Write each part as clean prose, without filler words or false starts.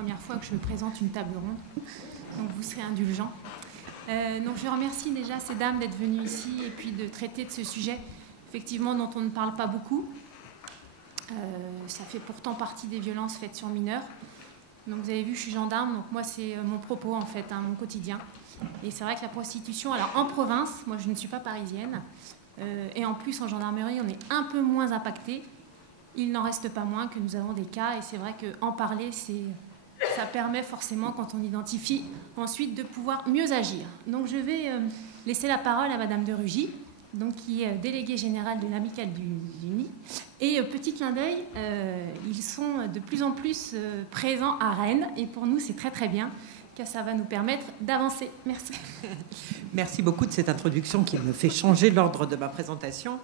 première fois que je présente une table ronde, donc vous serez indulgents. Donc je remercie déjà ces dames d'être venues ici et puis de traiter de ce sujet, effectivement, dont on ne parle pas beaucoup. Ça fait pourtant partie des violences faites sur mineurs. Donc vous avez vu, je suis gendarme, donc moi c'est mon propos en fait, mon quotidien. Et c'est vrai que la prostitution, alors en province, moi je ne suis pas parisienne, et en plus en gendarmerie on est un peu moins impacté. Il n'en reste pas moins que nous avons des cas, et c'est vrai qu'en parler, ça permet forcément, quand on identifie, ensuite de pouvoir mieux agir. Donc je vais laisser la parole à Madame de Rugy, donc, qui est déléguée générale de l'Amicale du Nid. Et petit clin d'œil, ils sont de plus en plus présents à Rennes, et pour nous c'est très très bien, car ça va nous permettre d'avancer. Merci. Merci beaucoup de cette introduction qui me fait changer l'ordre de ma présentation.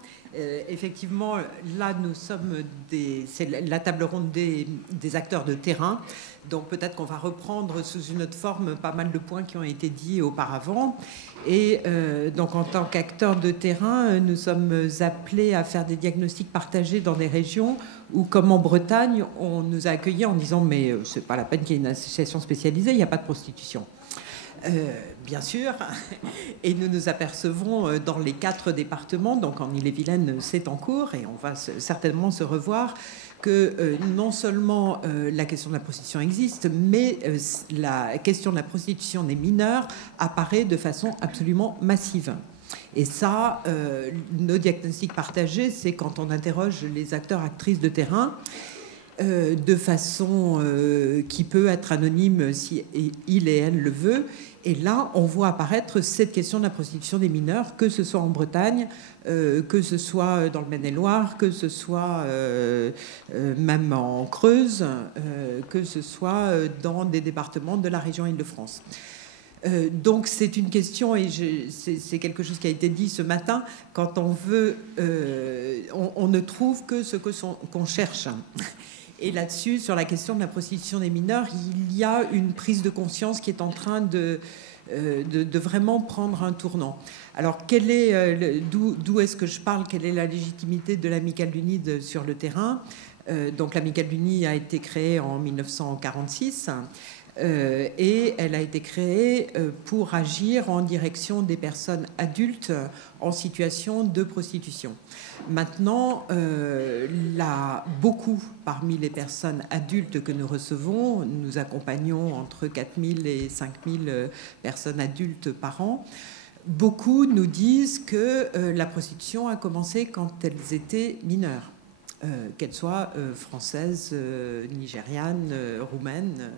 Effectivement, là, nous sommes c'est la table ronde des acteurs de terrain. Donc, peut-être qu'on va reprendre sous une autre forme pas mal de points qui ont été dits auparavant. Et donc, en tant qu'acteurs de terrain, nous sommes appelés à faire des diagnostics partagés dans des régions où, comme en Bretagne, on nous a accueillis en disant « mais c'est pas la peine qu'il y ait une association spécialisée, il n'y a pas de prostitution ». Bien sûr, et nous nous apercevons dans les 4 départements, donc en Ille-et-Vilaine c'est en cours et on va certainement se revoir, que non seulement la question de la prostitution existe, mais la question de la prostitution des mineurs apparaît de façon absolument massive. Et ça, nos diagnostics partagés, c'est quand on interroge les acteurs, actrices de terrain, de façon qui peut être anonyme si il et elle le veut. Et là, on voit apparaître cette question de la prostitution des mineurs, que ce soit en Bretagne, que ce soit dans le Maine-et-Loire, que ce soit même en Creuse, que ce soit dans des départements de la région Île-de-France. Donc c'est une question, et c'est quelque chose qui a été dit ce matin, quand on veut, on ne trouve que ce qu'on cherche. Et là-dessus, sur la question de la prostitution des mineurs, il y a une prise de conscience qui est en train de vraiment prendre un tournant. Alors, d'où est-ce que je parle? Quelle est la légitimité de l'Amicale du Nid sur le terrain? Donc, l'Amicale du Nid a été créée en 1946. Et elle a été créée pour agir en direction des personnes adultes en situation de prostitution. Maintenant, beaucoup parmi les personnes adultes que nous recevons, nous accompagnons entre 4000 et 5000 personnes adultes par an, beaucoup nous disent que la prostitution a commencé quand elles étaient mineures, qu'elles soient françaises, nigérianes, roumaines.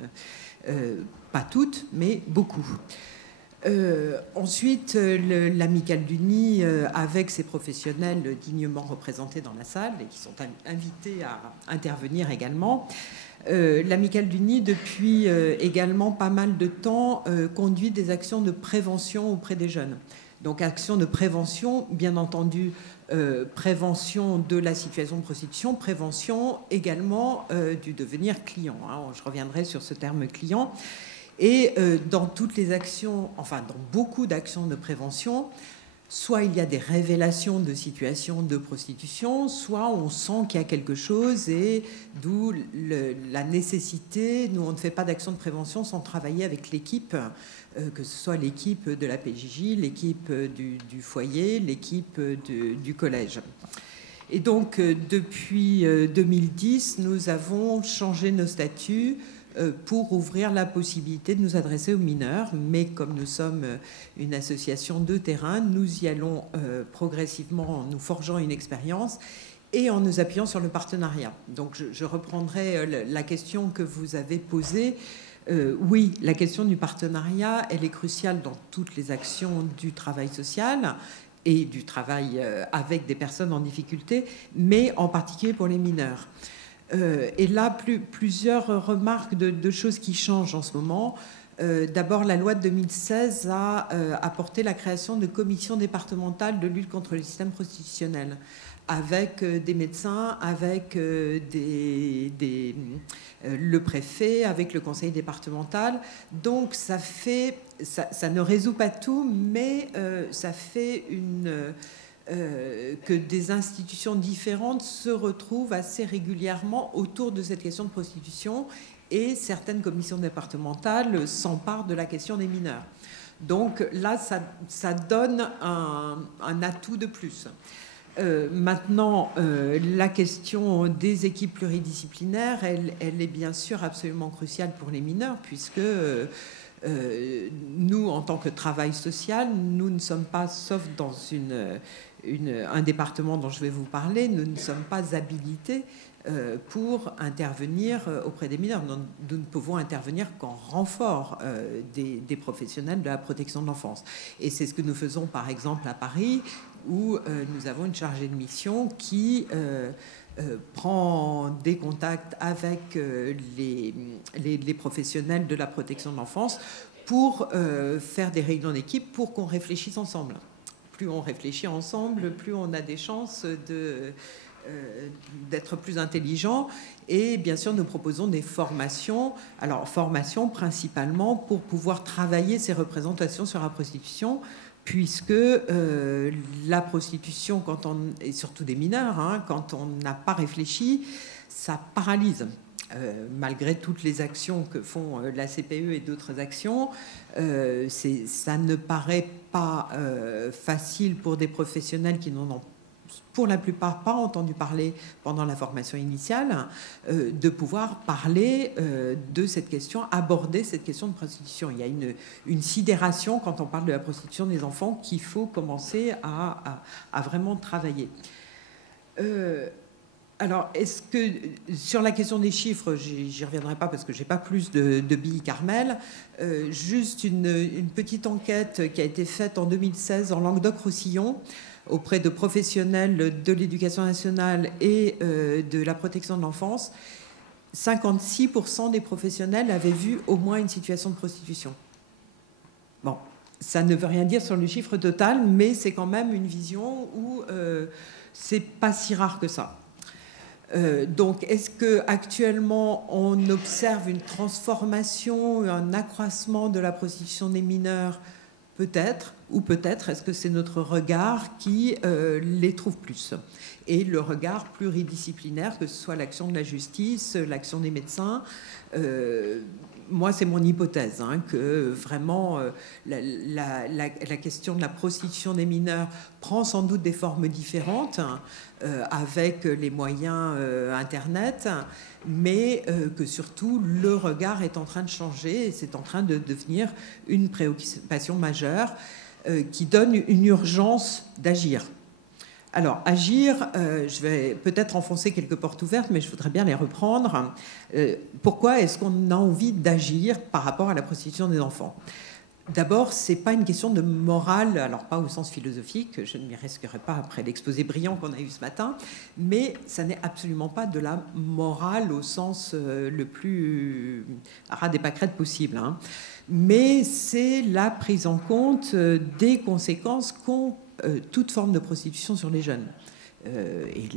Pas toutes, mais beaucoup. Ensuite, l'Amicale du Nid, avec ses professionnels dignement représentés dans la salle et qui sont invités à intervenir également, l'Amicale du Nid, depuis également pas mal de temps, conduit des actions de prévention auprès des jeunes. Donc, actions de prévention, bien entendu, prévention de la situation de prostitution, prévention également du devenir client. Je reviendrai sur ce terme client. Et dans toutes les actions, enfin dans beaucoup d'actions de prévention, soit il y a des révélations de situations de prostitution, soit on sent qu'il y a quelque chose, et d'où la nécessité. Nous, on ne fait pas d'action de prévention sans travailler avec l'équipe, que ce soit l'équipe de la PJJ, l'équipe du foyer, l'équipe du collège. Et donc, depuis 2010, nous avons changé nos statuts pour ouvrir la possibilité de nous adresser aux mineurs. Mais comme nous sommes une association de terrain, nous y allons progressivement en nous forgeant une expérience et en nous appuyant sur le partenariat. Donc je reprendrai la question que vous avez posée. Oui, la question du partenariat, elle est cruciale dans toutes les actions du travail social et du travail avec des personnes en difficulté, mais en particulier pour les mineurs. Et là, plusieurs remarques de choses qui changent en ce moment. D'abord, la loi de 2016 a apporté la création de commissions départementales de lutte contre le système prostitutionnel, avec des médecins, avec le préfet, avec le conseil départemental. Donc, ça ne résout pas tout, mais ça fait que des institutions différentes se retrouvent assez régulièrement autour de cette question de prostitution et certaines commissions départementales s'emparent de la question des mineurs. Donc là, ça donne un atout de plus. Maintenant, la question des équipes pluridisciplinaires, elle est bien sûr absolument cruciale pour les mineurs, puisque nous, en tant que travail social, nous ne sommes pas, sauf dans un département dont je vais vous parler, nous ne sommes pas habilités pour intervenir auprès des mineurs. Nous ne pouvons intervenir qu'en renfort des professionnels de la protection de l'enfance. Et c'est ce que nous faisons par exemple à Paris, où nous avons une chargée de mission qui prend des contacts avec les professionnels de la protection de l'enfance pour faire des réunions d'équipe pour qu'on réfléchisse ensemble. Plus on réfléchit ensemble, plus on a des chances d'être plus intelligent. Et bien sûr, nous proposons des formations. Alors, formations principalement pour pouvoir travailler ces représentations sur la prostitution, puisque la prostitution, et surtout des mineurs, hein, quand on n'a pas réfléchi, ça paralyse. Malgré toutes les actions que font la CPE et d'autres actions, ça ne paraît pas facile pour des professionnels qui n'en ont pour la plupart pas entendu parler pendant la formation initiale, de pouvoir parler de cette question, aborder cette question de prostitution. Il y a une sidération quand on parle de la prostitution des enfants qu'il faut commencer à vraiment travailler. Alors, est-ce que, sur la question des chiffres, j'y reviendrai pas parce que j'ai pas plus de billes Carmel, juste une petite enquête qui a été faite en 2016 en Languedoc-Roussillon, auprès de professionnels de l'éducation nationale et de la protection de l'enfance. 56% des professionnels avaient vu au moins une situation de prostitution. Bon, ça ne veut rien dire sur le chiffre total, mais c'est quand même une vision où c'est pas si rare que ça. Donc, est-ce qu'actuellement on observe une transformation, un accroissement de la prostitution des mineurs ? Peut-être, ou peut-être est-ce que c'est notre regard qui les trouve plus, et le regard pluridisciplinaire, que ce soit l'action de la justice, l'action des médecins. Moi, c'est mon hypothèse, hein, que vraiment la question de la prostitution des mineurs prend sans doute des formes différentes avec les moyens Internet, mais que surtout le regard est en train de changer et c'est en train de devenir une préoccupation majeure qui donne une urgence d'agir. Alors, agir, je vais peut-être enfoncer quelques portes ouvertes, mais je voudrais bien les reprendre. Pourquoi est-ce qu'on a envie d'agir par rapport à la prostitution des enfants ? D'abord, ce n'est pas une question de morale, alors pas au sens philosophique, je ne m'y risquerai pas après l'exposé brillant qu'on a eu ce matin, mais ça n'est absolument pas de la morale au sens le plus ras des pâquerettes possible, hein. Mais c'est la prise en compte des conséquences qu'ont toute forme de prostitution sur les jeunes. Et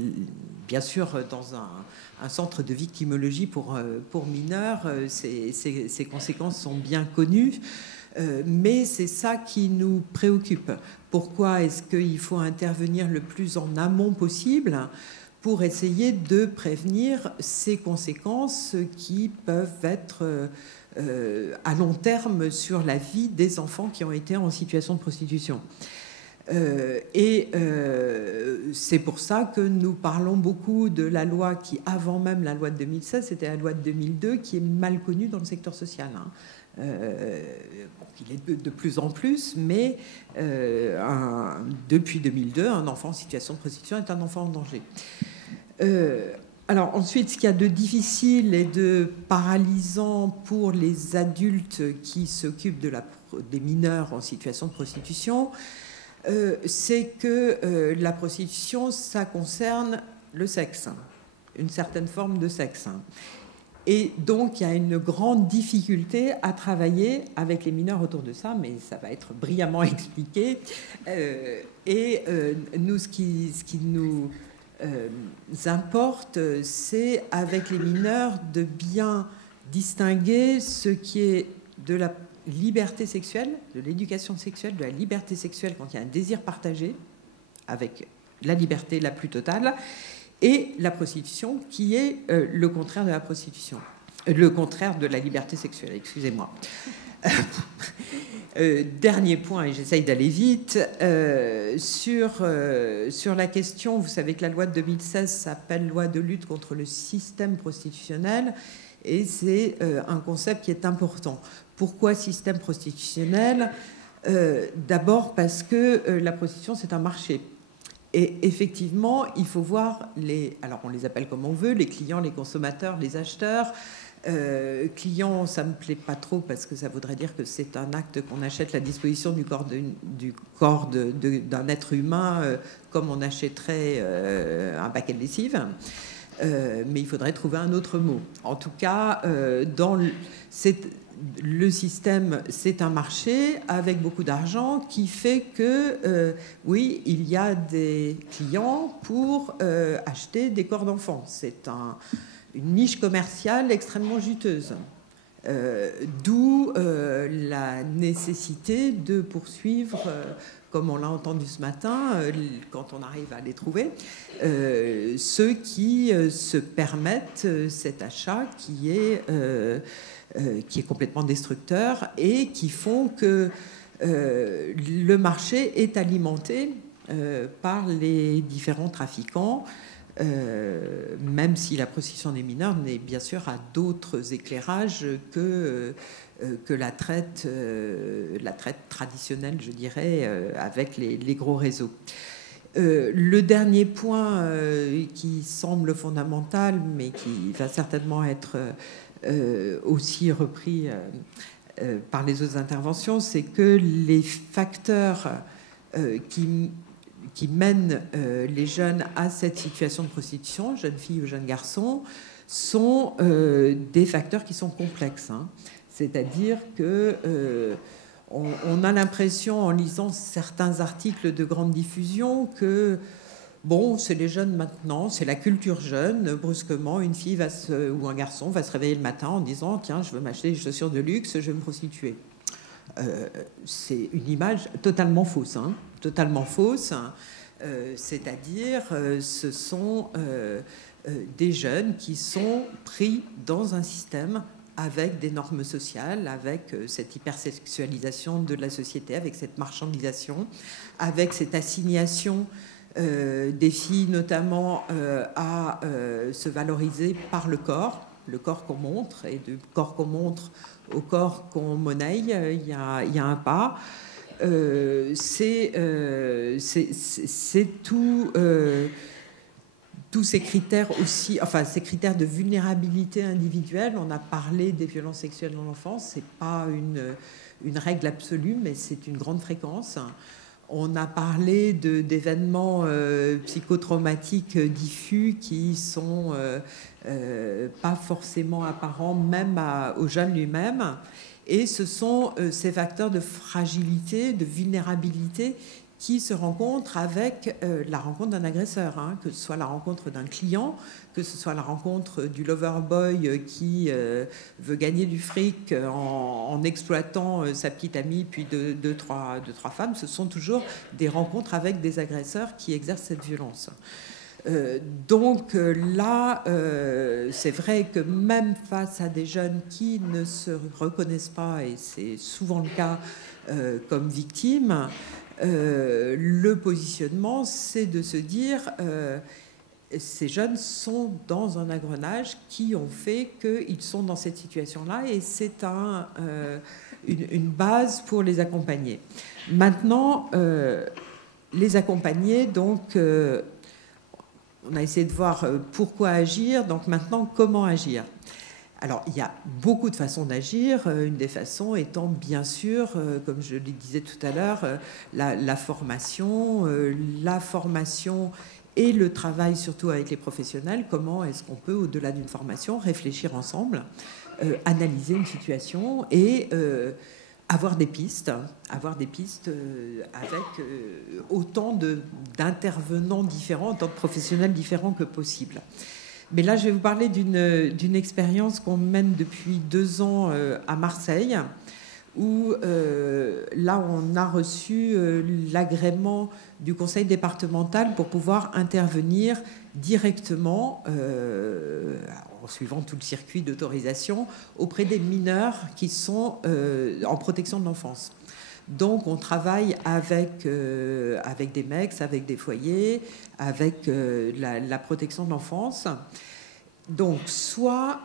bien sûr, dans un centre de victimologie pour mineurs, ces conséquences sont bien connues. Mais c'est ça qui nous préoccupe. Pourquoi est-ce qu'il faut intervenir le plus en amont possible pour essayer de prévenir ces conséquences qui peuvent être à long terme sur la vie des enfants qui ont été en situation de prostitution. C'est pour ça que nous parlons beaucoup de la loi qui, avant même la loi de 2016, c'était la loi de 2002, qui est mal connue dans le secteur social, hein. Il est de plus en plus, mais depuis 2002, un enfant en situation de prostitution est un enfant en danger. Alors ensuite, ce qu'il y a de difficile et de paralysant pour les adultes qui s'occupent des mineurs en situation de prostitution, c'est que la prostitution, ça concerne le sexe, une certaine forme de sexe. Et donc, il y a une grande difficulté à travailler avec les mineurs autour de ça, mais ça va être brillamment expliqué. Nous, ce qui nous importe, c'est avec les mineurs de bien distinguer ce qui est de la liberté sexuelle, de l'éducation sexuelle, de la liberté sexuelle quand il y a un désir partagé, avec la liberté la plus totale, et la prostitution qui est le contraire de la prostitution. le contraire de la liberté sexuelle, excusez-moi. Dernier point, et j'essaye d'aller vite, sur la question, vous savez que la loi de 2016 s'appelle loi de lutte contre le système prostitutionnel, et c'est un concept qui est important. Pourquoi système prostitutionnel ? D'abord parce que la prostitution, c'est un marché. Et effectivement, il faut voir alors on les appelle comme on veut, les clients, les consommateurs, les acheteurs. Client, ça me plaît pas trop parce que ça voudrait dire que c'est un acte qu'on achète la disposition du corps d'un être humain, comme on achèterait un paquet de lessive. Mais il faudrait trouver un autre mot. En tout cas, le système, c'est un marché avec beaucoup d'argent qui fait que, oui, il y a des clients pour acheter des corps d'enfants. C'est une niche commerciale extrêmement juteuse. D'où la nécessité de poursuivre, comme on l'a entendu ce matin, quand on arrive à les trouver, ceux qui se permettent cet achat qui est complètement destructeur et qui font que le marché est alimenté par les différents trafiquants, même si la prostitution des mineurs n'est bien sûr à d'autres éclairages que la traite traditionnelle, je dirais, avec les gros réseaux. Le dernier point qui semble fondamental, mais qui va certainement être aussi repris par les autres interventions, c'est que les facteurs qui mènent les jeunes à cette situation de prostitution, jeunes filles ou jeunes garçons, sont des facteurs qui sont complexes. Hein. C'est-à-dire que on a l'impression, en lisant certains articles de grande diffusion, que bon, c'est les jeunes maintenant, c'est la culture jeune. Brusquement, une fille ou un garçon va se réveiller le matin en disant « Tiens, je veux m'acheter des chaussures de luxe, je vais me prostituer ». C'est une image totalement fausse. Hein, totalement fausse. C'est-à-dire, ce sont des jeunes qui sont pris dans un système avec des normes sociales, avec cette hypersexualisation de la société, avec cette marchandisation, avec cette assignation des filles notamment à se valoriser par le corps qu'on montre, et du corps qu'on montre au corps qu'on monnaie, il y a un pas. C'est tous ces critères aussi, enfin ces critères de vulnérabilité individuelle. On a parlé des violences sexuelles dans l'enfance, c'est pas une règle absolue, mais c'est une grande fréquence. On a parlé d'événements psychotraumatiques diffus qui sont pas forcément apparents même au jeune lui-même. Et ce sont ces facteurs de fragilité, de vulnérabilité qui se rencontrent avec la rencontre d'un agresseur, hein, que ce soit la rencontre d'un client, que ce soit la rencontre du lover boy qui veut gagner du fric en exploitant sa petite amie, puis deux, trois femmes. Ce sont toujours des rencontres avec des agresseurs qui exercent cette violence. Donc là, c'est vrai que même face à des jeunes qui ne se reconnaissent pas, et c'est souvent le cas comme victimes, le positionnement, c'est de se dire ces jeunes sont dans un engrenage qui ont fait qu'ils sont dans cette situation-là, et c'est une base pour les accompagner. Maintenant, les accompagner, donc on a essayé de voir pourquoi agir, donc maintenant comment agir. Alors, il y a beaucoup de façons d'agir, une des façons étant bien sûr, comme je le disais tout à l'heure, la formation et le travail surtout avec les professionnels. Comment est-ce qu'on peut, au-delà d'une formation, réfléchir ensemble, analyser une situation et avoir des pistes avec autant d'intervenants différents, autant de professionnels différents que possible. Mais là, je vais vous parler d'une expérience qu'on mène depuis 2 ans à Marseille, où là, on a reçu l'agrément du conseil départemental pour pouvoir intervenir directement, en suivant tout le circuit d'autorisation, auprès des mineurs qui sont en protection de l'enfance. Donc, on travaille avec des mecs, avec des foyers, avec la protection de l'enfance. Donc, soit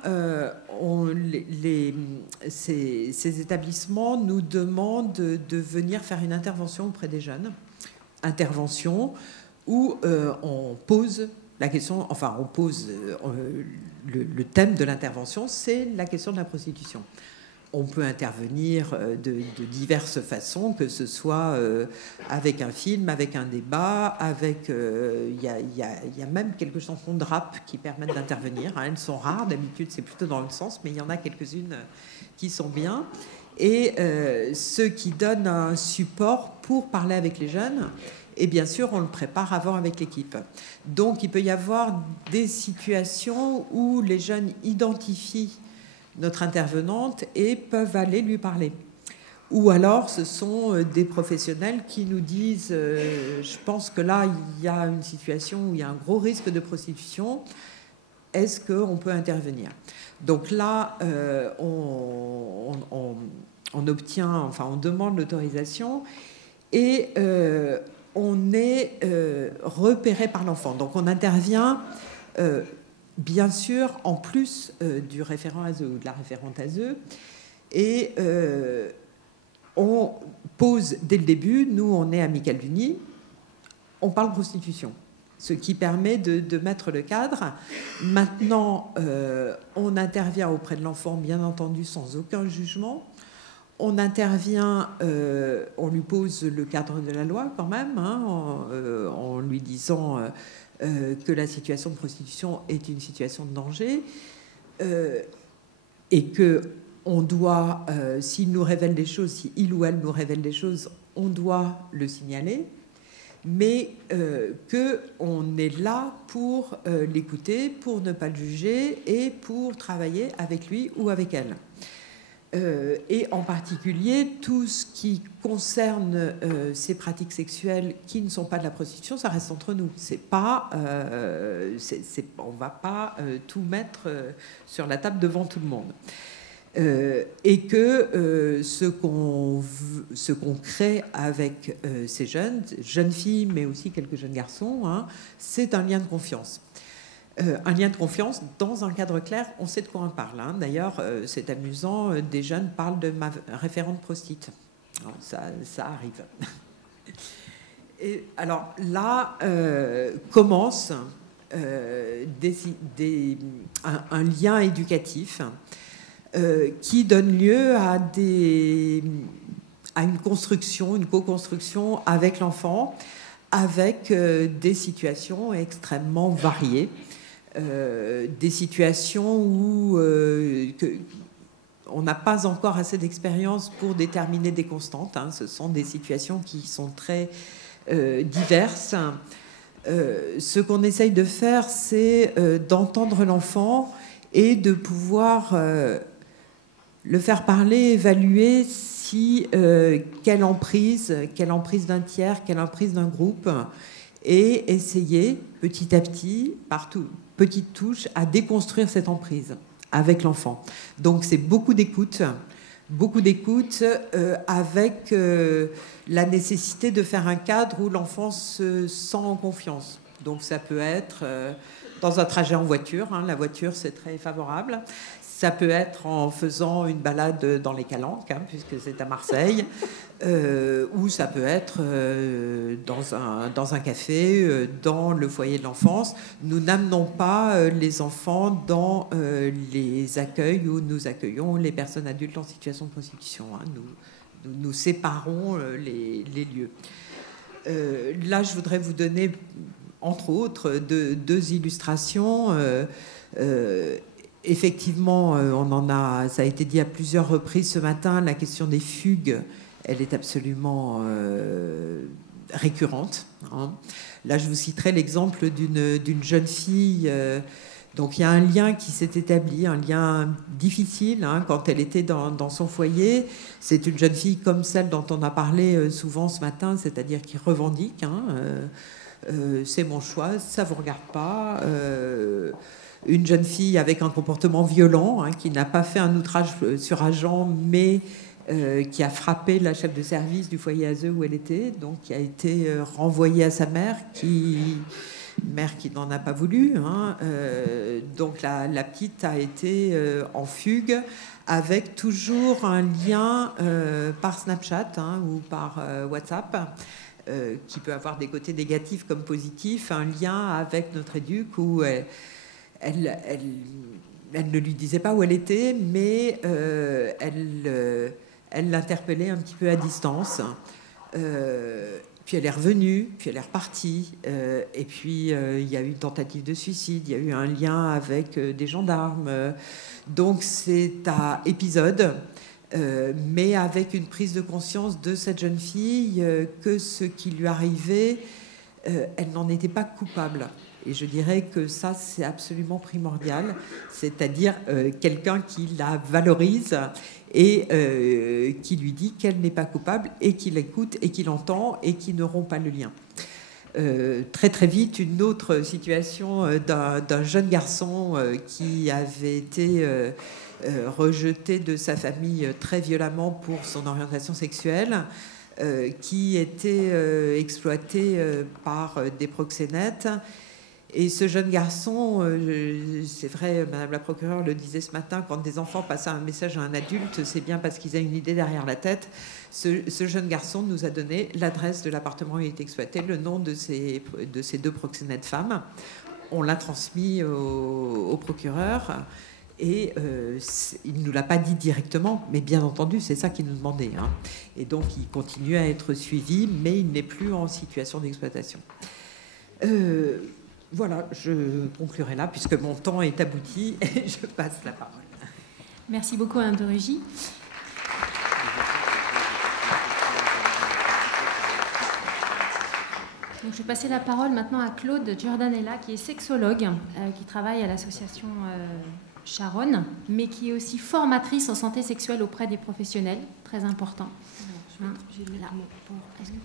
ces établissements nous demandent de venir faire une intervention auprès des jeunes, intervention où on pose la question, enfin, on pose le thème de l'intervention, c'est la question de la prostitution. On peut intervenir de diverses façons, que ce soit avec un film, avec un débat, avec... Il y a même quelques chansons de rap qui permettent d'intervenir. Hein. Elles sont rares, d'habitude c'est plutôt dans le sens, mais il y en a quelques-unes qui sont bien. Et ceux qui donnent un support pour parler avec les jeunes, et bien sûr on le prépare avant avec l'équipe. Donc il peut y avoir des situations où les jeunes identifient notre intervenante et peuvent aller lui parler. Ou alors ce sont des professionnels qui nous disent je pense que là il y a une situation où il y a un gros risque de prostitution, est-ce qu'on peut intervenir? Donc là on obtient, enfin on demande l'autorisation et on est repéré par l'enfant. Donc on intervient bien sûr, en plus du référent ASE ou de la référente ASE, et on pose dès le début, nous on est à Michael Duny, on parle prostitution, ce qui permet de mettre le cadre. Maintenant, on intervient auprès de l'enfant, bien entendu, sans aucun jugement. On intervient, on lui pose le cadre de la loi quand même, hein, en lui disant... que la situation de prostitution est une situation de danger et qu'on doit, s'il nous révèle des choses, si il ou elle nous révèle des choses, on doit le signaler, mais qu'on est là pour l'écouter, pour ne pas le juger et pour travailler avec lui ou avec elle. Et en particulier, tout ce qui concerne ces pratiques sexuelles qui ne sont pas de la prostitution, ça reste entre nous. On ne va pas tout mettre sur la table devant tout le monde. Et que ce qu'on crée avec ces jeunes filles, mais aussi quelques jeunes garçons, hein, c'est un lien de confiance. Un lien de confiance dans un cadre clair, on sait de quoi on parle. Hein. D'ailleurs, c'est amusant, des jeunes parlent de ma référente prostite. Alors, ça arrive. Et alors là, commence un lien éducatif qui donne lieu à une construction, une co-construction avec l'enfant, avec des situations extrêmement variées. Des situations où on n'a pas encore assez d'expérience pour déterminer des constantes. Hein. Ce sont des situations qui sont très diverses. Ce qu'on essaye de faire, c'est d'entendre l'enfant et de pouvoir le faire parler, évaluer si quelle emprise d'un tiers, quelle emprise d'un groupe, et essayer petit à petit, partout, petite touche, à déconstruire cette emprise avec l'enfant. Donc c'est beaucoup d'écoute avec la nécessité de faire un cadre où l'enfant se sent en confiance. Donc ça peut être dans un trajet en voiture, hein, la voiture c'est très favorable. Ça peut être en faisant une balade dans les Calanques, hein, puisque c'est à Marseille, ou ça peut être dans un café, dans le foyer de l'enfance. Nous n'amenons pas les enfants dans les accueils où nous accueillons les personnes adultes en situation de prostitution. Hein. Nous séparons les lieux. Là, je voudrais vous donner, entre autres, deux illustrations. Effectivement, ça a été dit à plusieurs reprises ce matin, la question des fugues, elle est absolument récurrente. Hein. Là, je vous citerai l'exemple d'une jeune fille Donc il y a un lien qui s'est établi, un lien difficile hein, quand elle était dans son foyer. C'est une jeune fille comme celle dont on a parlé souvent ce matin, c'est-à-dire qui revendique. C'est mon choix, ça ne vous regarde pas. Une jeune fille avec un comportement violent, hein, qui n'a pas fait un outrage sur agent, mais qui a frappé la chef de service du foyer ASE où elle était, donc qui a été renvoyée à sa mère, mère qui n'en a pas voulu. Hein. Donc la petite a été en fugue avec toujours un lien par Snapchat hein, ou par WhatsApp, qui peut avoir des côtés négatifs comme positifs, un lien avec notre éduc où elle ne lui disait pas où elle était, mais elle l'interpellait un petit peu à distance. Puis elle est revenue, puis elle est repartie. Et puis il y a eu une tentative de suicide, il y a eu un lien avec des gendarmes. Donc c'est à épisode, mais avec une prise de conscience de cette jeune fille que ce qui lui arrivait, elle n'en était pas coupable. Et je dirais que ça, c'est absolument primordial, c'est-à-dire quelqu'un qui la valorise et qui lui dit qu'elle n'est pas coupable et qui l'écoute et qui l'entend et qui ne rompt pas le lien. Très très vite, une autre situation d'un jeune garçon qui avait été rejeté de sa famille très violemment pour son orientation sexuelle, qui était exploité par des proxénètes. Et ce jeune garçon, c'est vrai, Madame la procureure le disait ce matin, quand des enfants passent un message à un adulte, c'est bien parce qu'ils ont une idée derrière la tête. Ce jeune garçon nous a donné l'adresse de l'appartement où il est exploité, le nom de ces deux proxénètes femmes. On l'a transmis au procureur et il ne nous l'a pas dit directement, mais bien entendu, c'est ça qu'il nous demandait. Hein. Et donc, il continue à être suivi, mais il n'est plus en situation d'exploitation. Voilà, je conclurai là puisque mon temps est abouti et je passe la parole. Merci beaucoup, Anne de Rugy. Donc, je vais passer la parole maintenant à Claude Giordanella, qui est sexologue, qui travaille à l'association Charonne, mais qui est aussi formatrice en santé sexuelle auprès des professionnels, très important. Hein, là. Est-ce que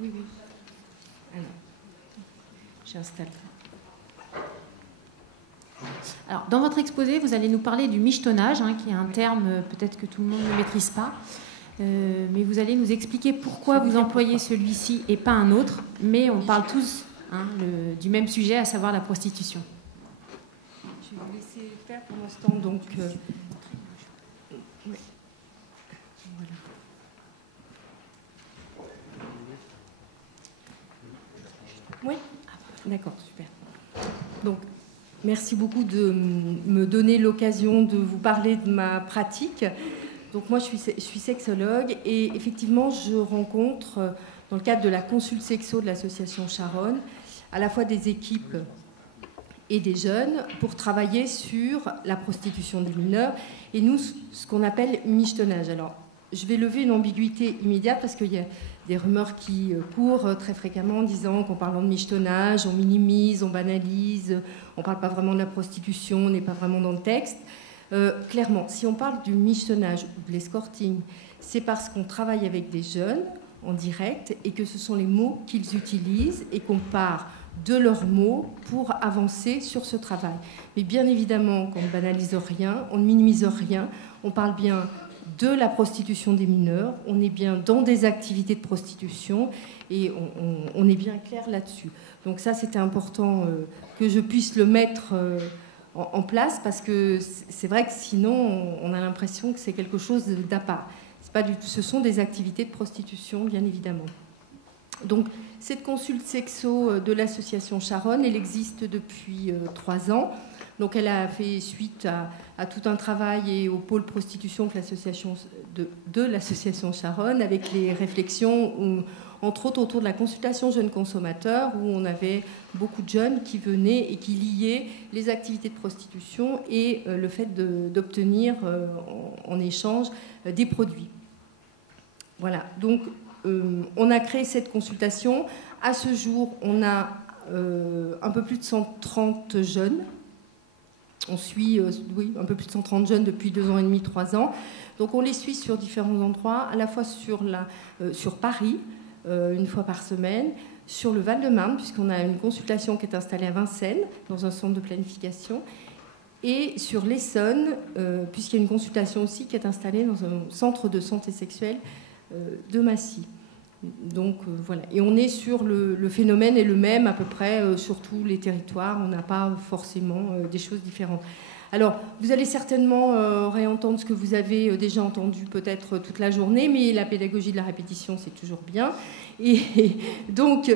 oui, oui. Alors, j'installe. Alors, dans votre exposé, vous allez nous parler du michetonnage, hein, qui est un terme peut-être que tout le monde ne maîtrise pas. Mais vous allez nous expliquer pourquoi vous employez celui-ci et pas un autre. Mais on parle tous du même sujet, à savoir la prostitution. Je vais vous laisser faire pour l'instant. Donc, oui. Voilà. Oui, d'accord, super. Donc, merci beaucoup de me donner l'occasion de vous parler de ma pratique. Donc, moi, je suis sexologue et effectivement, je rencontre, dans le cadre de la consulte sexo de l'association Charonne, à la fois des équipes et des jeunes pour travailler sur la prostitution des mineurs et nous, ce qu'on appelle michetonnage. Alors, je vais lever une ambiguïté immédiate parce qu'il y a des rumeurs qui courent très fréquemment en disant qu'en parlant de michetonnage, on minimise, on banalise, on ne parle pas vraiment de la prostitution, on n'est pas vraiment dans le texte. Clairement, si on parle du michetonnage ou de l'escorting, c'est parce qu'on travaille avec des jeunes en direct et que ce sont les mots qu'ils utilisent et qu'on part de leurs mots pour avancer sur ce travail. Mais bien évidemment qu'on ne banalise rien, on ne minimise rien, on parle bien de la prostitution des mineurs, on est bien dans des activités de prostitution et on est bien clair là-dessus. Donc ça, c'était important que je puisse le mettre en place parce que c'est vrai que sinon, on a l'impression que c'est quelque chose d'à part. C'est pas du tout, ce sont des activités de prostitution, bien évidemment. Donc, cette consulte sexo de l'association Charonne, elle existe depuis 3 ans. Donc elle a fait suite à tout un travail et au pôle prostitution de l'association Charonne avec les réflexions, entre autres autour de la consultation jeunes consommateurs où on avait beaucoup de jeunes qui venaient et qui liaient les activités de prostitution et le fait d'obtenir en échange des produits. Voilà, donc on a créé cette consultation. À ce jour, on a un peu plus de 130 jeunes. On suit un peu plus de 130 jeunes depuis 2 ans et demi, 3 ans. Donc on les suit sur différents endroits, à la fois sur Paris, une fois par semaine, sur le Val-de-Marne, puisqu'on a une consultation qui est installée à Vincennes, dans un centre de planification, et sur l'Essonne, puisqu'il y a une consultation aussi qui est installée dans un centre de santé sexuelle de Massy. Donc voilà. Et on est sur le phénomène est le même à peu près sur tous les territoires. On n'a pas forcément des choses différentes. Alors, vous allez certainement réentendre ce que vous avez déjà entendu peut-être toute la journée, mais la pédagogie de la répétition, c'est toujours bien. Et donc,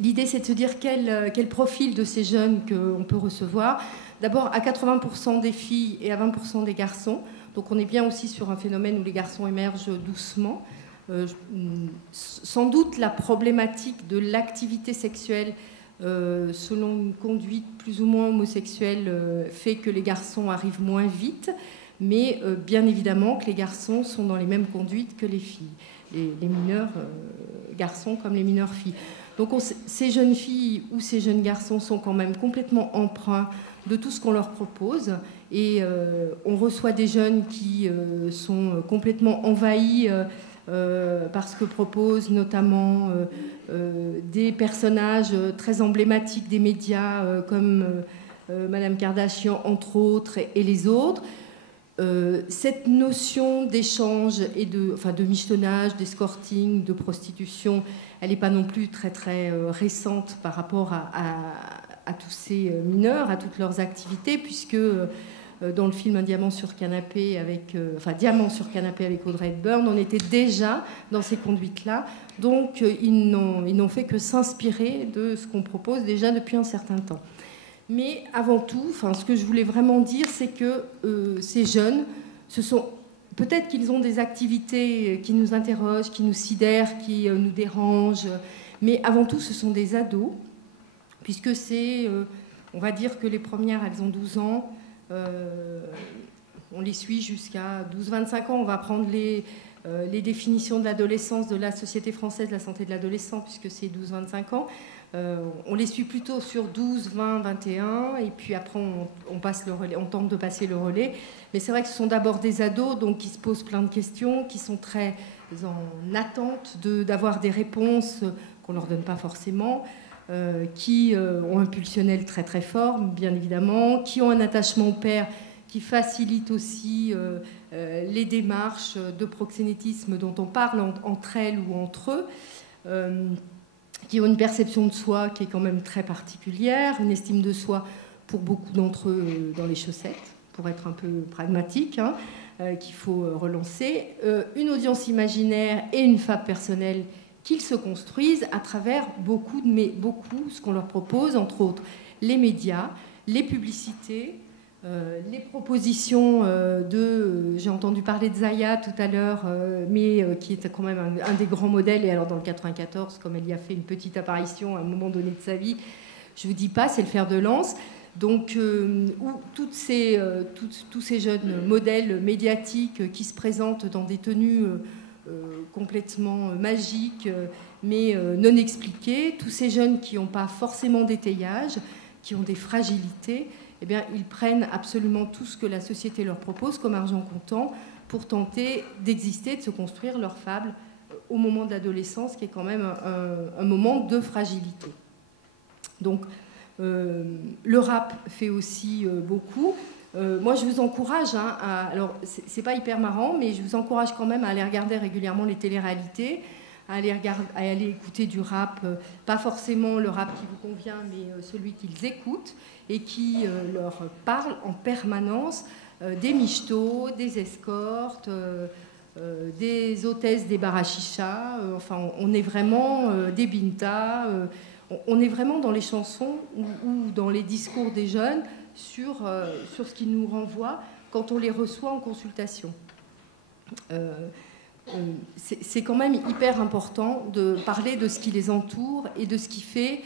l'idée, c'est de se dire quel profil de ces jeunes qu'on peut recevoir. D'abord, à 80% des filles et à 20% des garçons. Donc, on est bien aussi sur un phénomène où les garçons émergent doucement. Sans doute, la problématique de l'activité sexuelle selon une conduite plus ou moins homosexuelle fait que les garçons arrivent moins vite, mais bien évidemment que les garçons sont dans les mêmes conduites que les filles, les mineurs garçons comme les mineurs filles. Donc ces jeunes filles ou ces jeunes garçons sont quand même complètement empreints de tout ce qu'on leur propose, et on reçoit des jeunes qui sont complètement envahis parce que proposent notamment des personnages très emblématiques des médias comme Madame Kardashian entre autres et les autres. Cette notion d'échange et de michetonnage, d'escorting, de prostitution, elle n'est pas non plus très très récente par rapport à tous ces mineurs, à toutes leurs activités, puisque dans le film Un diamant sur canapé Diamant sur canapé avec Audrey Hepburn, on était déjà dans ces conduites-là. Donc ils n'ont fait que s'inspirer de ce qu'on propose déjà depuis un certain temps. Mais avant tout, ce que je voulais vraiment dire, c'est que ces jeunes, peut-être qu'ils ont des activités qui nous interrogent, qui nous sidèrent, qui nous dérangent, mais avant tout, ce sont des ados, puisque on va dire que les premières, elles ont 12 ans, on les suit jusqu'à 12-25 ans. On va prendre les définitions de l'adolescence de la Société française de la santé de l'adolescent, puisque c'est 12-25 ans. On les suit plutôt sur 12, 20, 21, et puis après on passe le relais, on tente de passer le relais. Mais c'est vrai que ce sont d'abord des ados, donc qui se posent plein de questions, qui sont très en attente d'avoir des réponses qu'on ne leur donne pas forcément, qui ont un pulsionnel très très fort, bien évidemment, qui ont un attachement au père qui facilite aussi les démarches de proxénétisme dont on parle entre elles ou entre eux, qui ont une perception de soi qui est quand même très particulière, une estime de soi pour beaucoup d'entre eux dans les chaussettes, pour être un peu pragmatique, qu'il faut relancer, une audience imaginaire et une fable personnelle qu'ils se construisent à travers beaucoup ce qu'on leur propose, entre autres les médias, les publicités, les propositions j'ai entendu parler de Zaya tout à l'heure, mais qui était quand même un des grands modèles, et alors dans le 94, comme elle y a fait une petite apparition à un moment donné de sa vie, je vous dis pas, c'est le fer de lance. Donc, tous ces jeunes modèles médiatiques qui se présentent dans des tenues complètement magiques, mais non expliquées, tous ces jeunes qui n'ont pas forcément d'étayage, qui ont des fragilités, eh bien, ils prennent absolument tout ce que la société leur propose comme argent comptant pour tenter d'exister, de se construire leur fable au moment de l'adolescence, qui est quand même un moment de fragilité. Donc, le rap fait aussi beaucoup. Moi, je vous encourage, alors c'est pas hyper marrant, mais je vous encourage quand même à aller regarder régulièrement les téléréalités, à aller écouter du rap, pas forcément le rap qui vous convient, mais celui qu'ils écoutent et qui leur parle en permanence des michetots, des escortes, des hôtesses des bars à chicha, enfin on est vraiment des bintas, on est vraiment dans les chansons ou dans les discours des jeunes sur ce qu'ils nous renvoient quand on les reçoit en consultation. C'est quand même hyper important de parler de ce qui les entoure et de ce qui fait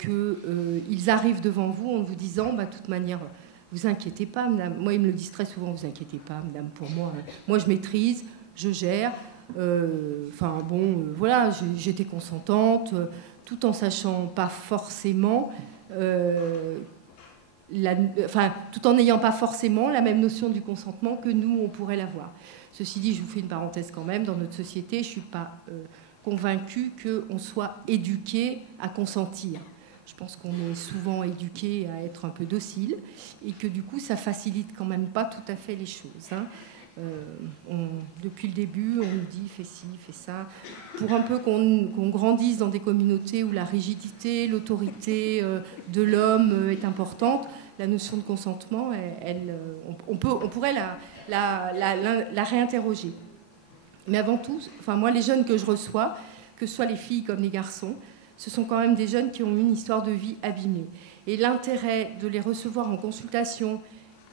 qu'ils arrivent devant vous en vous disant, de toute manière, vous inquiétez pas, madame. Moi, ils me le disent très souvent, vous inquiétez pas, madame, pour moi. Moi, je maîtrise, je gère. Enfin bon, voilà, j'étais consentante, tout en sachant pas forcément, tout en n'ayant pas forcément la même notion du consentement que nous, on pourrait l'avoir. Ceci dit, je vous fais une parenthèse quand même, dans notre société, je ne suis pas convaincue qu'on soit éduqué à consentir. Je pense qu'on est souvent éduqué à être un peu docile et que du coup, ça facilite quand même pas tout à fait les choses. Hein. Depuis le début, on nous dit fais ci, fais ça. Pour un peu qu'on grandisse dans des communautés où la rigidité, l'autorité de l'homme est importante, la notion de consentement, on pourrait la réinterroger. Mais avant tout, enfin moi, les jeunes que je reçois, que ce soit les filles comme les garçons, ce sont quand même des jeunes qui ont une histoire de vie abîmée. Et l'intérêt de les recevoir en consultation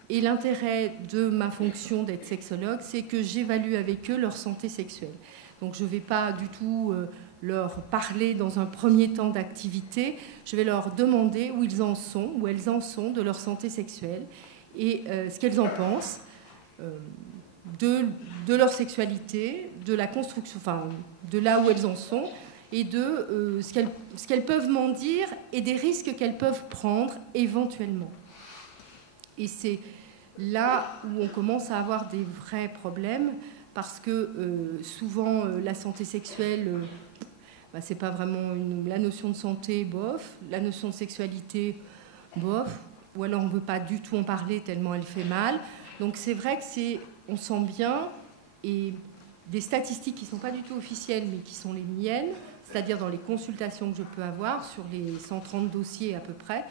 et l'intérêt de ma fonction d'être sexologue, c'est que j'évalue avec eux leur santé sexuelle. Donc je ne vais pas du tout leur parler dans un premier temps d'activité, je vais leur demander où ils en sont, où elles en sont de leur santé sexuelle et ce qu'elles en pensent de leur sexualité, de la construction, enfin de là où elles en sont, et de ce qu'elles peuvent m'en dire et des risques qu'elles peuvent prendre éventuellement. Et c'est là où on commence à avoir des vrais problèmes, parce que souvent la santé sexuelle, c'est pas vraiment la notion de santé, bof, la notion de sexualité, bof, ou alors on ne veut pas du tout en parler tellement elle fait mal. Donc c'est vrai que on sent bien, et des statistiques qui ne sont pas du tout officielles, mais qui sont les miennes, c'est-à-dire dans les consultations que je peux avoir, sur les 130 dossiers à peu près,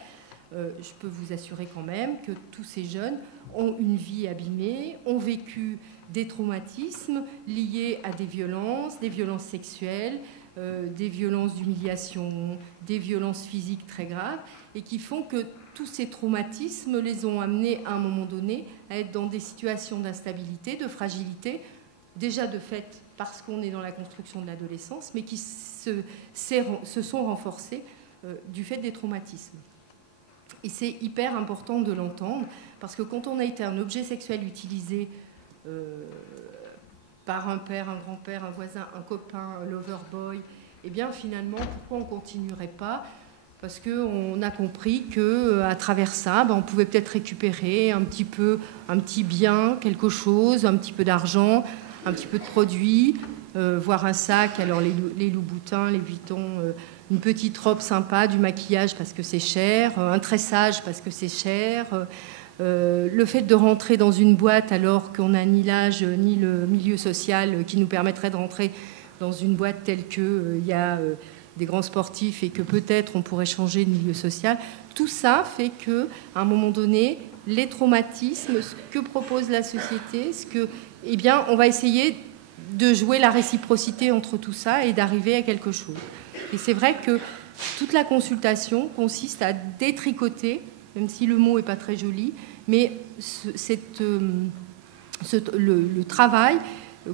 je peux vous assurer quand même que tous ces jeunes ont une vie abîmée, ont vécu des traumatismes liés à des violences sexuelles, des violences d'humiliation, des violences physiques très graves, et qui font que tous ces traumatismes les ont amenés à un moment donné à être dans des situations d'instabilité, de fragilité, déjà de fait parce qu'on est dans la construction de l'adolescence, mais qui se sont renforcés du fait des traumatismes. Et c'est hyper important de l'entendre, parce que quand on a été un objet sexuel utilisé par un père, un grand-père, un voisin, un copain, un lover boy, eh bien finalement, pourquoi on ne continuerait pas ? Parce qu'on a compris qu'à travers ça, on pouvait peut-être récupérer un petit bien, quelque chose, un petit peu d'argent, un petit peu de produits, voire un sac, alors les Louboutins, les Vuitton, une petite robe sympa, du maquillage parce que c'est cher, un tressage parce que c'est cher, le fait de rentrer dans une boîte alors qu'on n'a ni l'âge ni le milieu social qui nous permettrait de rentrer dans une boîte telle qu'il y a des grands sportifs et que peut-être on pourrait changer de milieu social. Tout ça fait qu'à un moment donné, les traumatismes, ce que propose la société, eh bien, on va essayer de jouer la réciprocité entre tout ça et d'arriver à quelque chose. Et c'est vrai que toute la consultation consiste à détricoter, même si le mot n'est pas très joli, mais le travail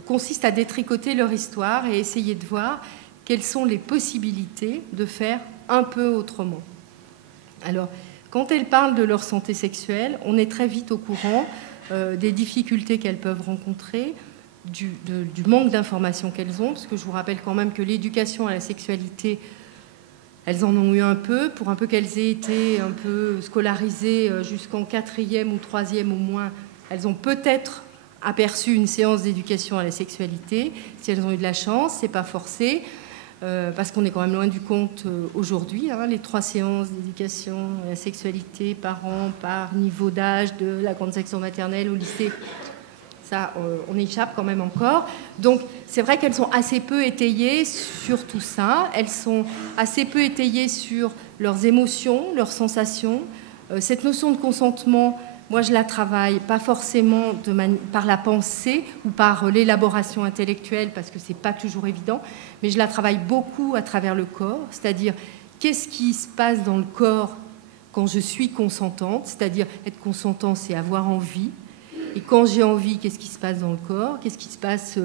consiste à détricoter leur histoire et essayer de voir quelles sont les possibilités de faire un peu autrement. Alors, quand elles parlent de leur santé sexuelle, on est très vite au courant des difficultés qu'elles peuvent rencontrer, du manque d'informations qu'elles ont, parce que je vous rappelle quand même que l'éducation à la sexualité, elles en ont eu un peu, pour un peu qu'elles aient été un peu scolarisées jusqu'en 4e ou 3e au moins, elles ont peut-être aperçu une séance d'éducation à la sexualité. Si elles ont eu de la chance, c'est pas forcé, parce qu'on est quand même loin du compte aujourd'hui. Les 3 séances d'éducation à la sexualité par an, par niveau d'âge, de la grande section maternelle au lycée, ça, on échappe quand même encore. Donc, c'est vrai qu'elles sont assez peu étayées sur tout ça. Elles sont assez peu étayées sur leurs émotions, leurs sensations. Cette notion de consentement, moi, je la travaille pas forcément par la pensée ou par l'élaboration intellectuelle, parce que c'est pas toujours évident, mais je la travaille beaucoup à travers le corps, c'est-à-dire qu'est-ce qui se passe dans le corps quand je suis consentante, c'est-à-dire être consentant, c'est avoir envie. Et quand j'ai envie, qu'est-ce qui se passe dans le corps ? Qu'est-ce qui se passe